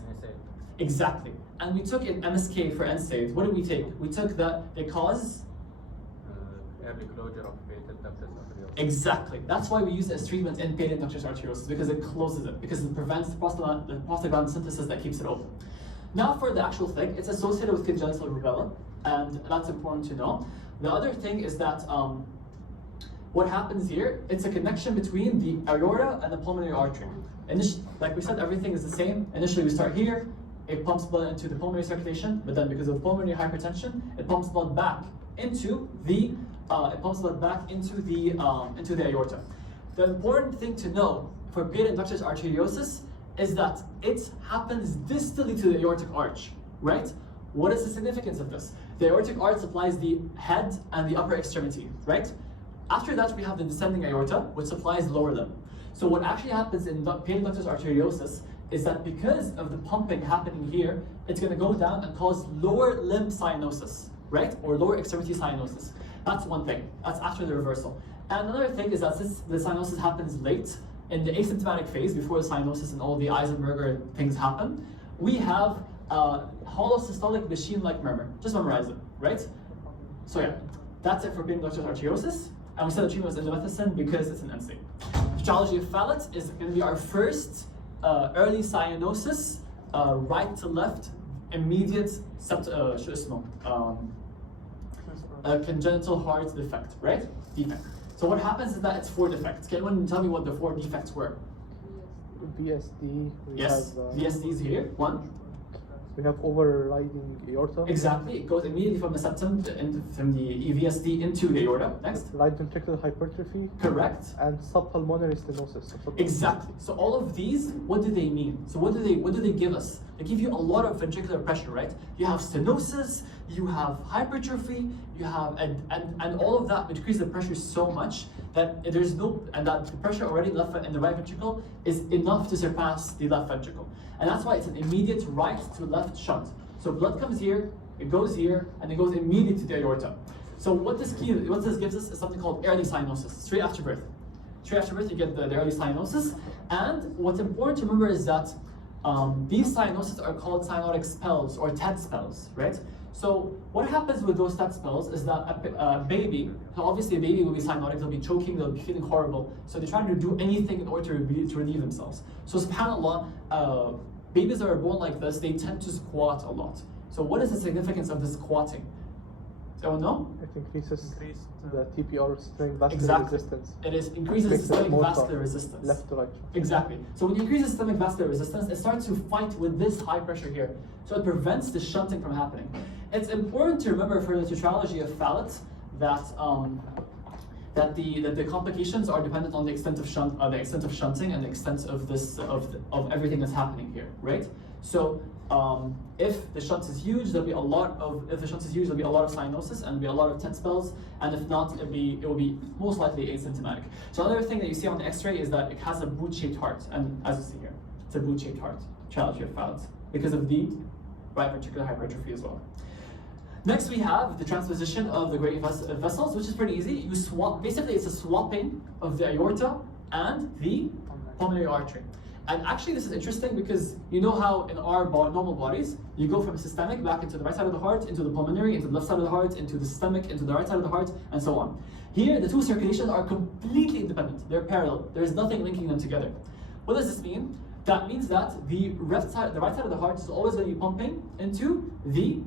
Exactly. And we took in MSK for NSAID. What did we take? We took they cause early closure of patent ductus arteriosus. Exactly. That's why we use it as treatment in patent ductus arteriosus, because it closes it, because it prevents the prostaglandin synthesis that keeps it open. Now for the actual thing, it's associated with congenital rubella, and that's important to know. The other thing is that what happens here, it's a connection between the aorta and the pulmonary artery. Like we said, everything is the same. Initially we start here, it pumps blood into the pulmonary circulation, but then because of pulmonary hypertension, it pumps blood back into the aorta. The important thing to know for patent ductus arteriosus is that it happens distally to the aortic arch, right? What is the significance of this? The aortic arch supplies the head and the upper extremity, right? After that, we have the descending aorta, which supplies lower limb. So what actually happens in patent ductus arteriosus is that because of the pumping happening here, it's going to go down and cause lower limb cyanosis, right? Or lower extremity cyanosis. That's one thing. That's after the reversal. And another thing is that since the cyanosis happens late, in the asymptomatic phase, before the cyanosis and all the Eisenberger things happen, we have holosystolic machine-like murmur. Just memorize it, right? So yeah, that's it for patent ductus arteriosus. And we said the treatment was indomethacin because it's an NSAID. Physiology of Fallet is going to be our first early cyanosis, right to left, immediate congenital heart defect, right? Defect. So what happens is that it's 4 defects. Can anyone tell me what the 4 defects were? VSD. Yes, VSD is here. 1. We have overriding aorta. Exactly. It goes immediately from the septum from the EVSD into the aorta. Next. Right ventricular hypertrophy. Correct. And subpulmonary stenosis. Exactly. So all of these, what do they mean? So what do they give us? They give you a lot of ventricular pressure, right? You have stenosis, you have hypertrophy, you have and all of that increases the pressure so much that there's no, and that the pressure already in the right ventricle is enough to surpass the left ventricle. And that's why it's an immediate right to left shunt. So blood comes here, it goes here, and it goes immediately to the aorta. So what this gives us is something called early cyanosis, straight after birth. Straight after birth, you get the early cyanosis. And what's important to remember is that these cyanoses are called cyanotic spells or TED spells, right? So what happens with those TED spells is that a baby, so obviously a baby will be cyanotic, they'll be choking, they'll be feeling horrible. So they're trying to do anything in order to relieve themselves. So subhanAllah, babies that are born like this, they tend to squat a lot. So what is the significance of this squatting? Does anyone know? It increases the TPR, systemic vascular Exactly. resistance. It increases Makes it systemic more vascular resistance. Left to right. Exactly. So when you increase the systemic vascular resistance, it starts to fight with this high pressure here. So it prevents the shunting from happening. It's important to remember for the tetralogy of Fallet that that the complications are dependent on the extent of shunting and the extent of this of everything that's happening here, right? So if the shunt is huge, there'll be a lot of cyanosis and there'll be a lot of TED spells, and if not, it will be most likely asymptomatic. So another thing that you see on the X-ray is that it has a boot-shaped heart, and as you see here, it's a boot-shaped heart, tetralogy of Fallet, because of the right ventricular hypertrophy as well. Next, we have the transposition of the great vessels, which is pretty easy. You swap, basically it's a swapping of the aorta and the pulmonary artery. And actually this is interesting because you know how in our normal bodies, you go from systemic back into the right side of the heart, into the pulmonary, into the left side of the heart, into the systemic, into the right side of the heart, and so on. Here, the two circulations are completely independent. They're parallel. There is nothing linking them together. What does this mean? That means that the right side of the heart is always going to be pumping into the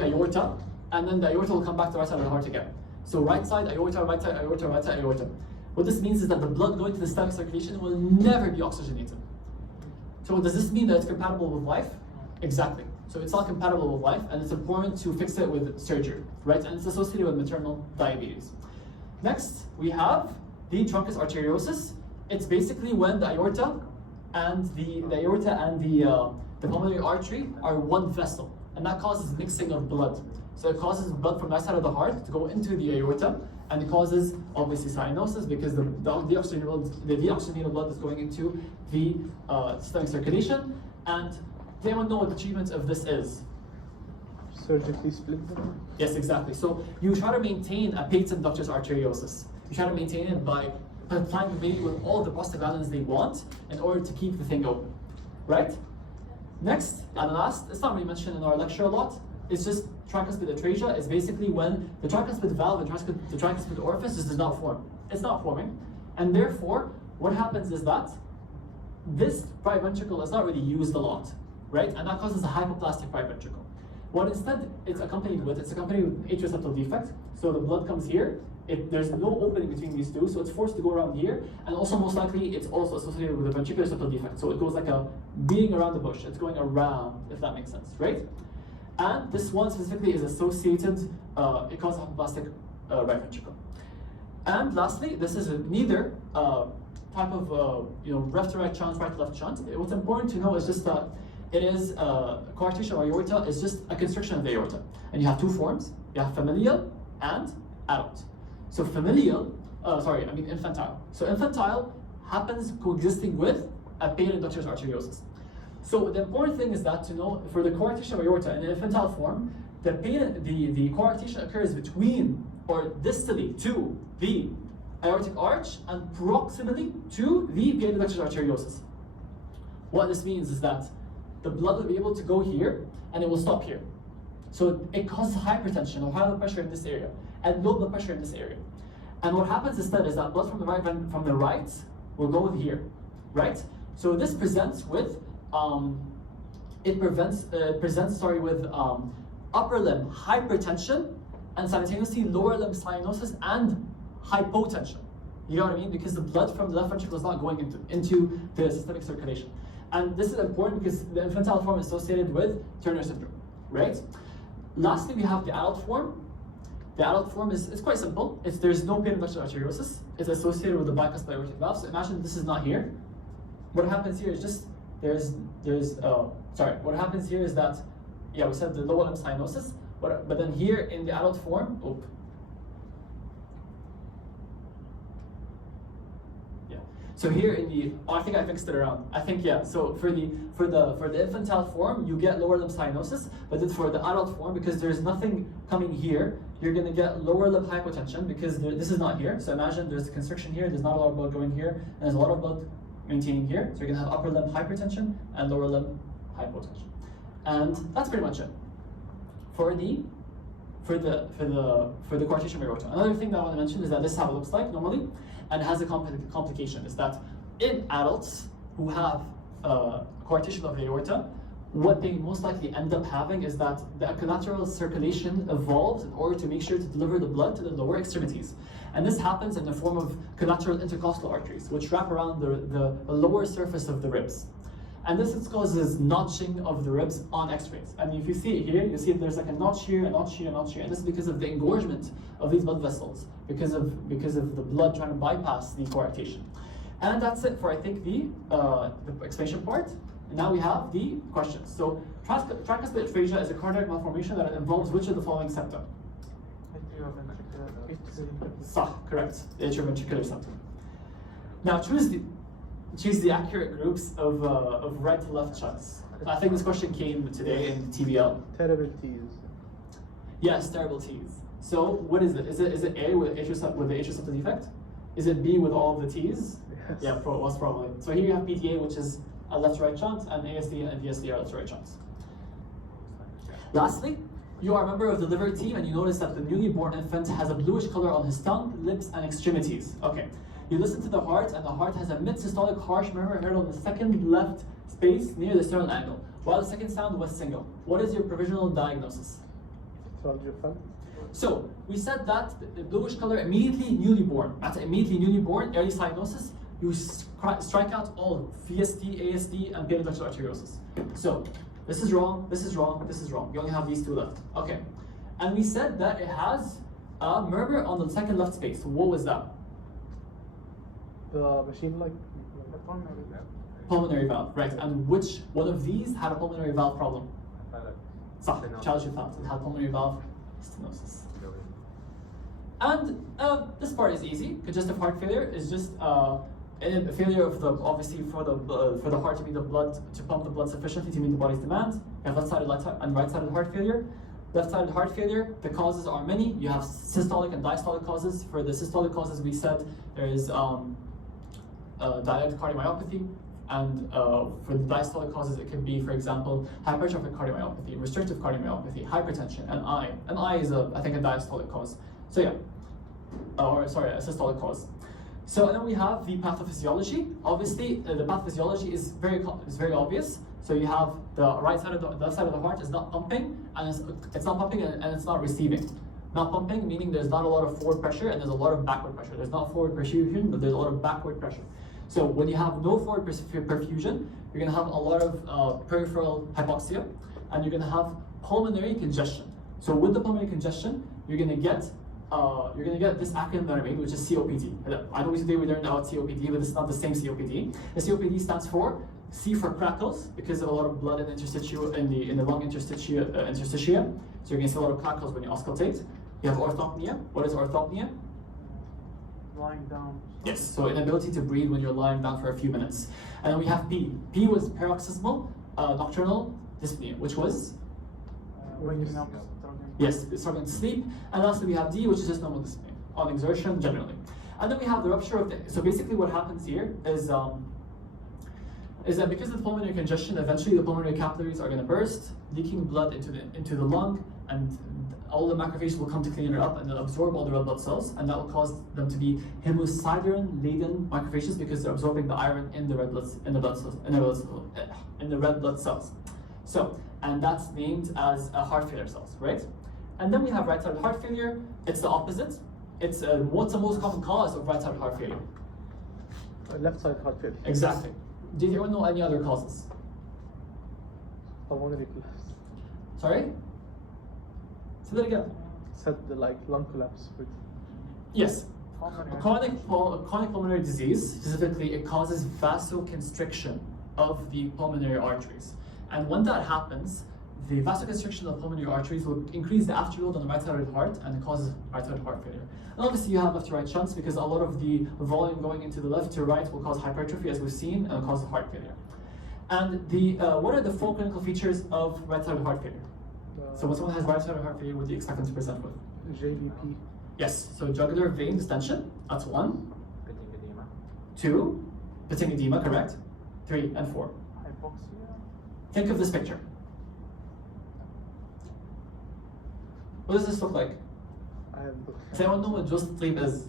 aorta, and then the aorta will come back to the right side of the heart again. So right side aorta, right side aorta, right side aorta. What this means is that the blood going to the systemic circulation will never be oxygenated. So does this mean that it's compatible with life? Exactly. So it's not compatible with life, and it's important to fix it with surgery, right? And it's associated with maternal diabetes. Next, we have the truncus arteriosus. It's basically when the aorta and the pulmonary artery are one vessel, and that causes mixing of blood. So it causes blood from that side of the heart to go into the aorta, and it causes obviously cyanosis because the deoxygenated blood is going into the systemic circulation. And does anyone know what the treatment of this is? Surgically split them? Yes, exactly. So you try to maintain a patent ductus arteriosus. You try to maintain it by applying the baby with all the prostaglandins they want in order to keep the thing open, right? Next and last, it's not really mentioned in our lecture a lot. It's just tricuspid atrasia is basically when the tricuspid valve and the tricuspid orifice does not form. It's not forming, and therefore what happens is that this right ventricle is not really used a lot, right? And that causes a hypoplastic right ventricle. What instead it's accompanied with atrial septal defect. So the blood comes here. There's no opening between these two, so it's forced to go around here, and also most likely it's also associated with a ventricular septal defect. So it goes like a being around the bush. It's going around, if that makes sense, right? And this one specifically is associated, it causes hypoplastic right ventricle. And lastly, this is neither type of left to right shunt, right to left shunt. What's important to know is just that it is coarctation of aorta is just a constriction of the aorta, and you have two forms. You have familial and adult. So infantile. So infantile happens coexisting with a patent ductus arteriosus. So the important thing is that to know for the coarctation of aorta in the infantile form, the coarctation occurs between or distally to the aortic arch and proximally to the patent ductus arteriosus. What this means is that the blood will be able to go here and it will stop here. So it causes hypertension or high blood pressure in this area and low blood pressure in this area. And what happens instead is that blood from the right will go here, right? So this presents with with upper limb hypertension and simultaneously lower limb cyanosis and hypotension. You know what I mean? Because the blood from the left ventricle is not going into the systemic circulation. And this is important because the infantile form is associated with Turner syndrome, right? Lastly, we have the adult form. The adult form is quite simple. There's no peniductal arteriosis. It's associated with the bicuspid aortic valve. So imagine this is not here. What happens here is just what happens here is that, yeah, we said the lower limb cyanosis, but then here in the adult form, so here in the, I think I fixed it around. I think, yeah, so for the infantile form, you get lower limb cyanosis, but then for the adult form, because there's nothing coming here, you're gonna get lower limb hypotension because this is not here. So imagine there's a constriction here, there's not a lot of blood going here, and there's a lot of blood maintaining here. So you're gonna have upper limb hypertension and lower limb hypotension. And that's pretty much it for the coarctation of aorta. Another thing that I want to mention is that this is how it looks like normally, and it has a complication, is that in adults who have coarctation of the aorta, what they most likely end up having is that the collateral circulation evolves in order to make sure to deliver the blood to the lower extremities. And this happens in the form of collateral intercostal arteries, which wrap around the lower surface of the ribs. And this causes notching of the ribs on x-rays. And if you see it here, you see there's like a notch here, a notch here, a notch here. And this is because of the engorgement of these blood vessels, because of the blood trying to bypass the coarctation. And that's it for, I think, the explanation part. And now we have the questions. So tricuspid aphasia is a cardiac malformation that involves which of the following septa? Correct. The atrioventricular septum. Now choose the accurate groups of right to left chunks. I think this question came today in TBL. Terrible T's. Yes, terrible T's. So what is it? Is it A with the atrial septal defect? Is it B with all of the T's? Yes. Yeah, most probably. So here you have PTA, which is a left-right shunt, and ASD and VSD are left-right shunts. Lastly, you are a member of the liver team, and you notice that the newly born infant has a bluish color on his tongue, lips, and extremities. Okay. You listen to the heart, and the heart has a mid-systolic harsh murmur heard on the second left space near the sternal angle, while the second sound was single. What is your provisional diagnosis? So, we said that the bluish color immediately newly born. That's immediately newly born, early cyanosis. You strike out all VSD, ASD, and peniductal arteriosis. So, this is wrong, this is wrong, this is wrong. You only have these two left. Okay. And we said that it has a murmur on the second left space. What was that? The machine-like? Pulmonary valve, right. And which one of these had a pulmonary valve problem? Challenge valve. It had pulmonary valve stenosis. And this part is easy. Congestive heart failure is just a failure of the, obviously for the heart to meet the blood, to pump the blood sufficiently to meet the body's demand. You have left-sided and right-sided heart failure. Left-sided heart failure, the causes are many. You have systolic and diastolic causes. For the systolic causes, we said there is dilated cardiomyopathy, and for the diastolic causes, it could be, for example, hypertrophic cardiomyopathy, restrictive cardiomyopathy, hypertension, and I. And I is, I think, a diastolic cause. So yeah, a systolic cause. So and then we have the pathophysiology. Obviously, the pathophysiology is very obvious. So you have the right side of the left side of the heart is not pumping, and it's not pumping and it's not receiving. Not pumping meaning there's not a lot of forward pressure and there's a lot of backward pressure. There's not forward perfusion, but there's a lot of backward pressure. So when you have no forward perfusion, you're going to have a lot of peripheral hypoxia, and you're going to have pulmonary congestion. So with the pulmonary congestion, you're going to get this acronym that I made, which is COPD. I know today we learned about COPD, but it's not the same COPD. The COPD stands for C for crackles, because of a lot of blood in the lung interstitia. So you're going to see a lot of crackles when you auscultate. You have orthopnea. What is orthopnea? Lying down. Yes, so inability to breathe when you're lying down for a few minutes. And then we have P. P was paroxysmal nocturnal dyspnea, which was? Waking up, struggling. Yes, struggling to sleep. And lastly, we have D, which is just normal dyspnea, on exertion generally. And then we have the rupture of the, so basically what happens here is that because of the pulmonary congestion, eventually the pulmonary capillaries are going to burst, leaking blood into the lung, and all the macrophages will come to clean it up and they'll absorb all the red blood cells, and that will cause them to be hemosiderin-laden macrophages because they're absorbing the iron in the red blood cells. So, and that's named as heart failure cells, right? And then we have right-sided heart failure. It's the opposite. It's what's the most common cause of right-sided heart failure? Left-sided heart failure. Exactly. Do you know any other causes? Pulmonary collapse. Sorry? Say that again. Said the lung collapse. Yes. Pulmonary. Chronic pulmonary disease, specifically, it causes vasoconstriction of the pulmonary arteries. And when that happens, the vasoconstriction of pulmonary arteries will increase the afterload on the right-sided heart, and it causes right-sided heart failure. And obviously you have left-to-right shunts because a lot of the volume going into the left to right will cause hypertrophy, as we've seen, and cause heart failure. And what are the four clinical features of right-sided heart failure? So when someone has right-sided heart failure, what do you expect them to present with? JVP. Yes, so jugular vein distension, that's 1. Pitting edema. 2, pitting edema, correct. 3 and 4. Hypoxia. Think of this picture. What does this look like? I have Does anyone know what just sleep is?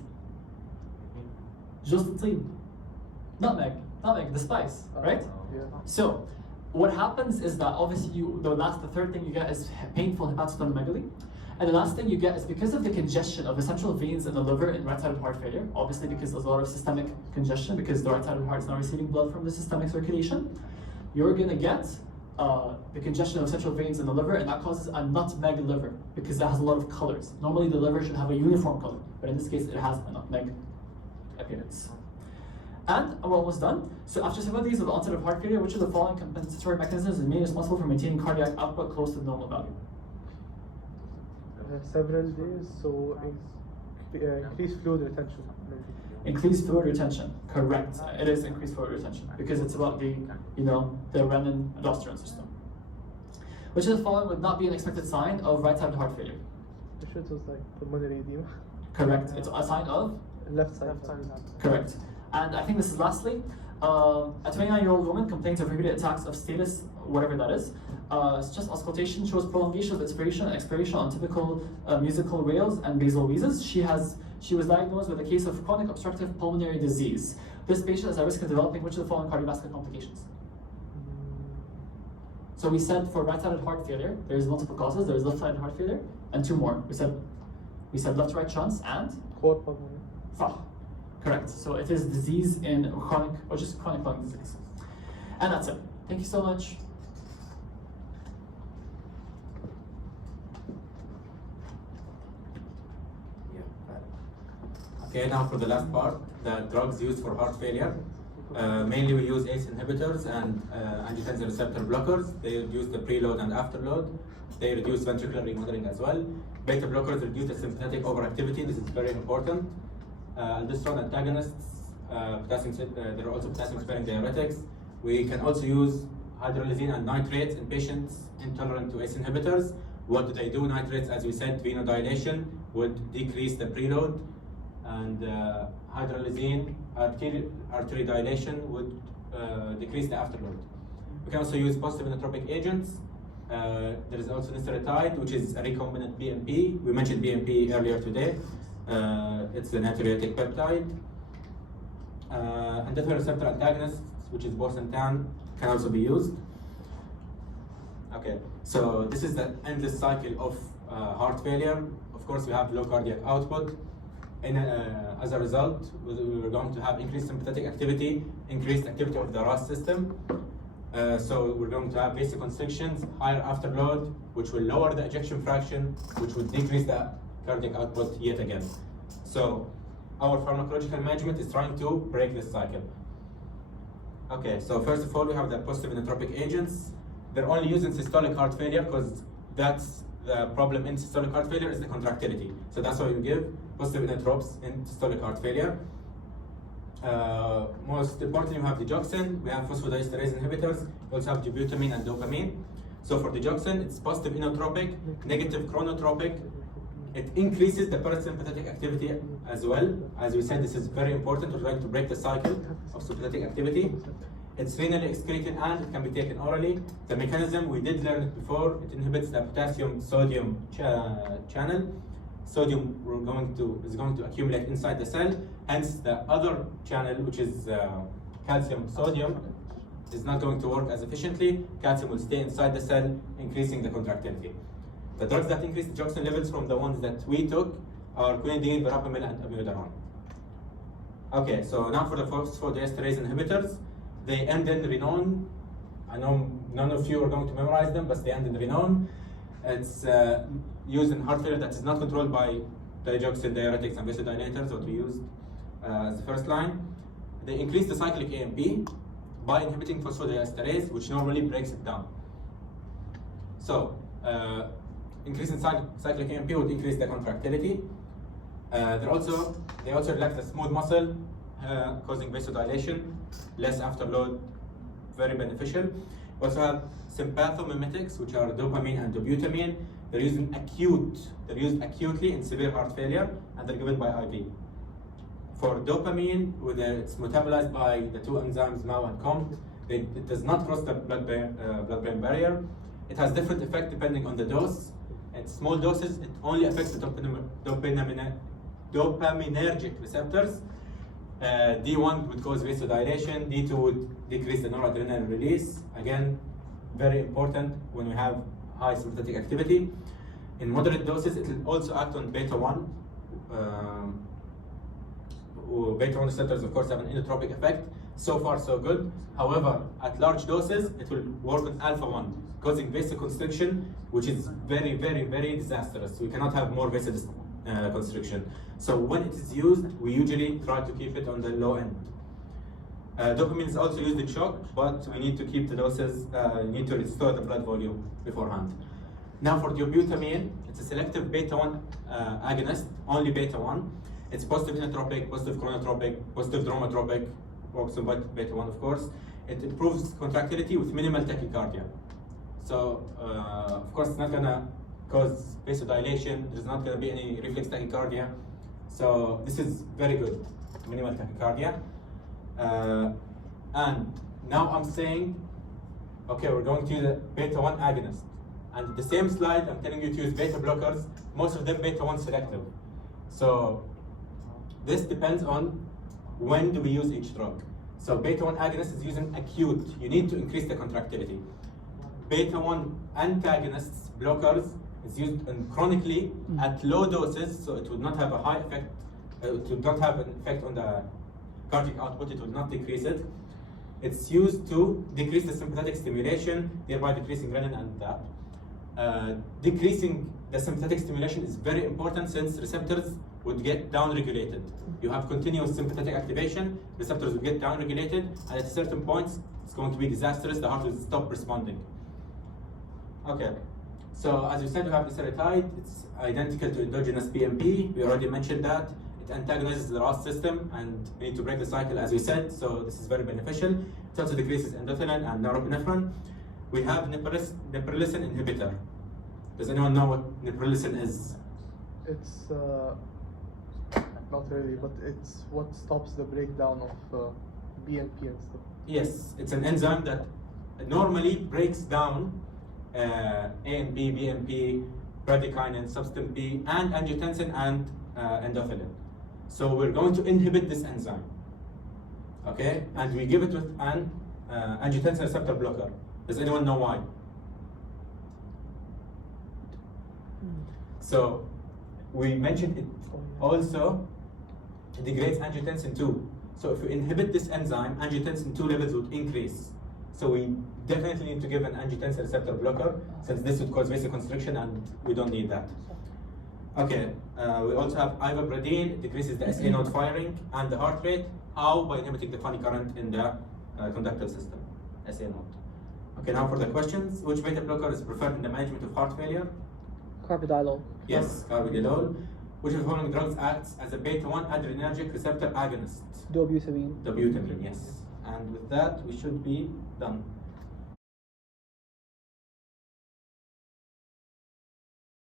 Just sleep. Nutmeg, the spice, right? Yeah. So, what happens is that obviously the third thing you get is painful hepatosplenomegaly. And the last thing you get is because of the congestion of the central veins in the liver in right-sided heart failure, obviously because there's a lot of systemic congestion because the right-sided heart is not receiving blood from the systemic circulation, you're gonna get the congestion of central veins in the liver, and that causes a nutmeg liver because it has a lot of colors. Normally the liver should have a uniform color, but in this case it has a nutmeg appearance. And we're almost done. So after 7 days of the onset of heart failure, which of the following compensatory mechanisms is mainly responsible for maintaining cardiac output close to the normal value? Several days, so increased fluid retention. Increased fluid retention, correct. It is increased fluid retention because it's about the renin aldosterone system. Which of the following would not be an expected sign of right-sided heart failure? The shit was pulmonary edema. Correct. It's a sign of? Left side. Correct. And I think this is lastly, a 29-year-old woman complains of repeated attacks of status, whatever that is. Chest auscultation shows prolongation of inspiration and expiration on typical musical rails and basal wheezes. She was diagnosed with a case of chronic obstructive pulmonary disease. This patient is at risk of developing which of the following cardiovascular complications? So we said for right-sided heart failure, there's multiple causes. There's left-sided heart failure, and 2 more. We said left-right shunts and Core pulmonary. Correct. So it is disease in chronic, or just chronic lung disease. And that's it. Thank you so much. Okay, now for the last part, the drugs used for heart failure. Mainly we use ACE inhibitors and angiotensin receptor blockers. They reduce the preload and afterload. They reduce ventricular remodeling as well. Beta blockers reduce the sympathetic overactivity. This is very important. Aldosterone antagonists, there are also potassium-sparing diuretics. We can also use hydralazine and nitrates in patients intolerant to ACE inhibitors. What do they do? Nitrates, as we said, venodilation would decrease the preload, and hydralazine, artery dilation, would decrease the afterload. We can also use positive inotropic agents. There is also niseretide, which is a recombinant BMP. We mentioned BMP earlier today. It's the natriuretic peptide. Endothelin receptor antagonists, which is bosentan, can also be used. Okay, so this is the endless cycle of heart failure. Of course, we have low cardiac output. As a result, we were going to have increased sympathetic activity, increased activity of the RAS system. So we're going to have vasoconstrictions, higher afterload, which will lower the ejection fraction, which will decrease the cardiac output yet again. So our pharmacological management is trying to break this cycle. Okay, so first of all, we have the positive inotropic agents. They're only used in systolic heart failure because that's the problem in systolic heart failure is the contractility. So that's why we give positive inotropes in systolic heart failure. Most importantly, we have digoxin, we have phosphodiesterase inhibitors, we also have dobutamine and dopamine. So for digoxin, it's positive inotropic, negative chronotropic. It increases the parasympathetic activity as well. As we said, this is very important. We're trying to break the cycle of sympathetic activity. It's renally excreted and it can be taken orally. The mechanism, we did learn it before, it inhibits the potassium-sodium channel. Sodium is going to accumulate inside the cell, hence the other channel, which is calcium-sodium, is not going to work as efficiently. Calcium will stay inside the cell, increasing the contractility. The drugs that increase digoxin levels from the ones that we took are quinidine, verapamil, and amiodarone. Okay, so now for the phosphodiesterase inhibitors. They end in Renon. I know none of you are going to memorize them, but they end in Renon. It's used in heart failure that is not controlled by digoxin, diuretics, and vasodilators, what we used as the first line. They increase the cyclic AMP by inhibiting phosphodiesterase, which normally breaks it down. So, increasing cyclic AMP would increase the contractility. They also relax the smooth muscle, causing vasodilation, less afterload, very beneficial. We also have sympathomimetics, which are dopamine and dobutamine. They're used acutely in severe heart failure, and they're given by IV. For dopamine, it's metabolized by the two enzymes MAO and COMT. It does not cross the blood-brain barrier. It has different effect depending on the dose. At small doses, it only affects the dopaminergic receptors. D1 would cause vasodilation, D2 would decrease the noradrenaline release. Again, very important when we have high sympathetic activity. In moderate doses, it will also act on beta-1. Beta-1 receptors, of course, have an inotropic effect. So far, so good. However, at large doses, it will work on alpha-1, causing vasoconstriction, which is very, very, very disastrous. We cannot have more vasoconstriction. So when it is used, we usually try to keep it on the low end. Dopamine is also used in shock, but we need to keep the doses, need to restore the blood volume beforehand. Now for dobutamine, it's a selective beta-1 agonist, only beta-1. It's positive inotropic, positive chronotropic, positive dromotropic, works on beta-1 of course. It improves contractility with minimal tachycardia. So of course it's not gonna cause vasodilation, there's not gonna be any reflex tachycardia. So this is very good, minimal tachycardia. And now I'm saying, okay, we're going to use a beta-1 agonist. And the same slide, I'm telling you to use beta blockers, most of them beta-1 selective. So this depends on when do we use each drug. So beta-1 agonist is using acute, you need to increase the contractility. Beta-1 antagonists, blockers, is used chronically at low doses, so it would not have a high effect, it would not have an effect on the cardiac output, it would not decrease it. It's used to decrease the sympathetic stimulation, thereby decreasing renin and DAP. Decreasing the sympathetic stimulation is very important since receptors would get downregulated. You have continuous sympathetic activation, receptors will get downregulated, and at certain points, it's going to be disastrous, the heart will stop responding. Okay, so as you said, we have iseritide, it's identical to endogenous PMP, we already mentioned that. It antagonizes the RAS system, and we need to break the cycle as we said, so this is very beneficial. It also decreases endothelin and norepinephrine. We have neprilysin inhibitor. Does anyone know what neprilysin is? It's not really, but it's what stops the breakdown of BNP and stuff. Yes, it's an enzyme that normally breaks down ANP, BNP, bradykinin, substance B, and angiotensin and endothelin. So we're going to inhibit this enzyme, okay? And we give it with an angiotensin receptor blocker. Does anyone know why? So we mentioned it also degrades angiotensin 2. So if we inhibit this enzyme, angiotensin 2 levels would increase. So we definitely need to give an angiotensin receptor blocker, since this would cause vasoconstriction and we don't need that. Okay, we also have ivabradine, it decreases the SA node firing and the heart rate. How? By inhibiting the funny current in the conductive system, SA node. Okay, now for the questions. Which beta blocker is preferred in the management of heart failure? Carvedilol. Yes, carvedilol. Which of the following drugs acts as a beta-1 adrenergic receptor agonist? Dobutamine. Dobutamine, yes. And with that, we should be done.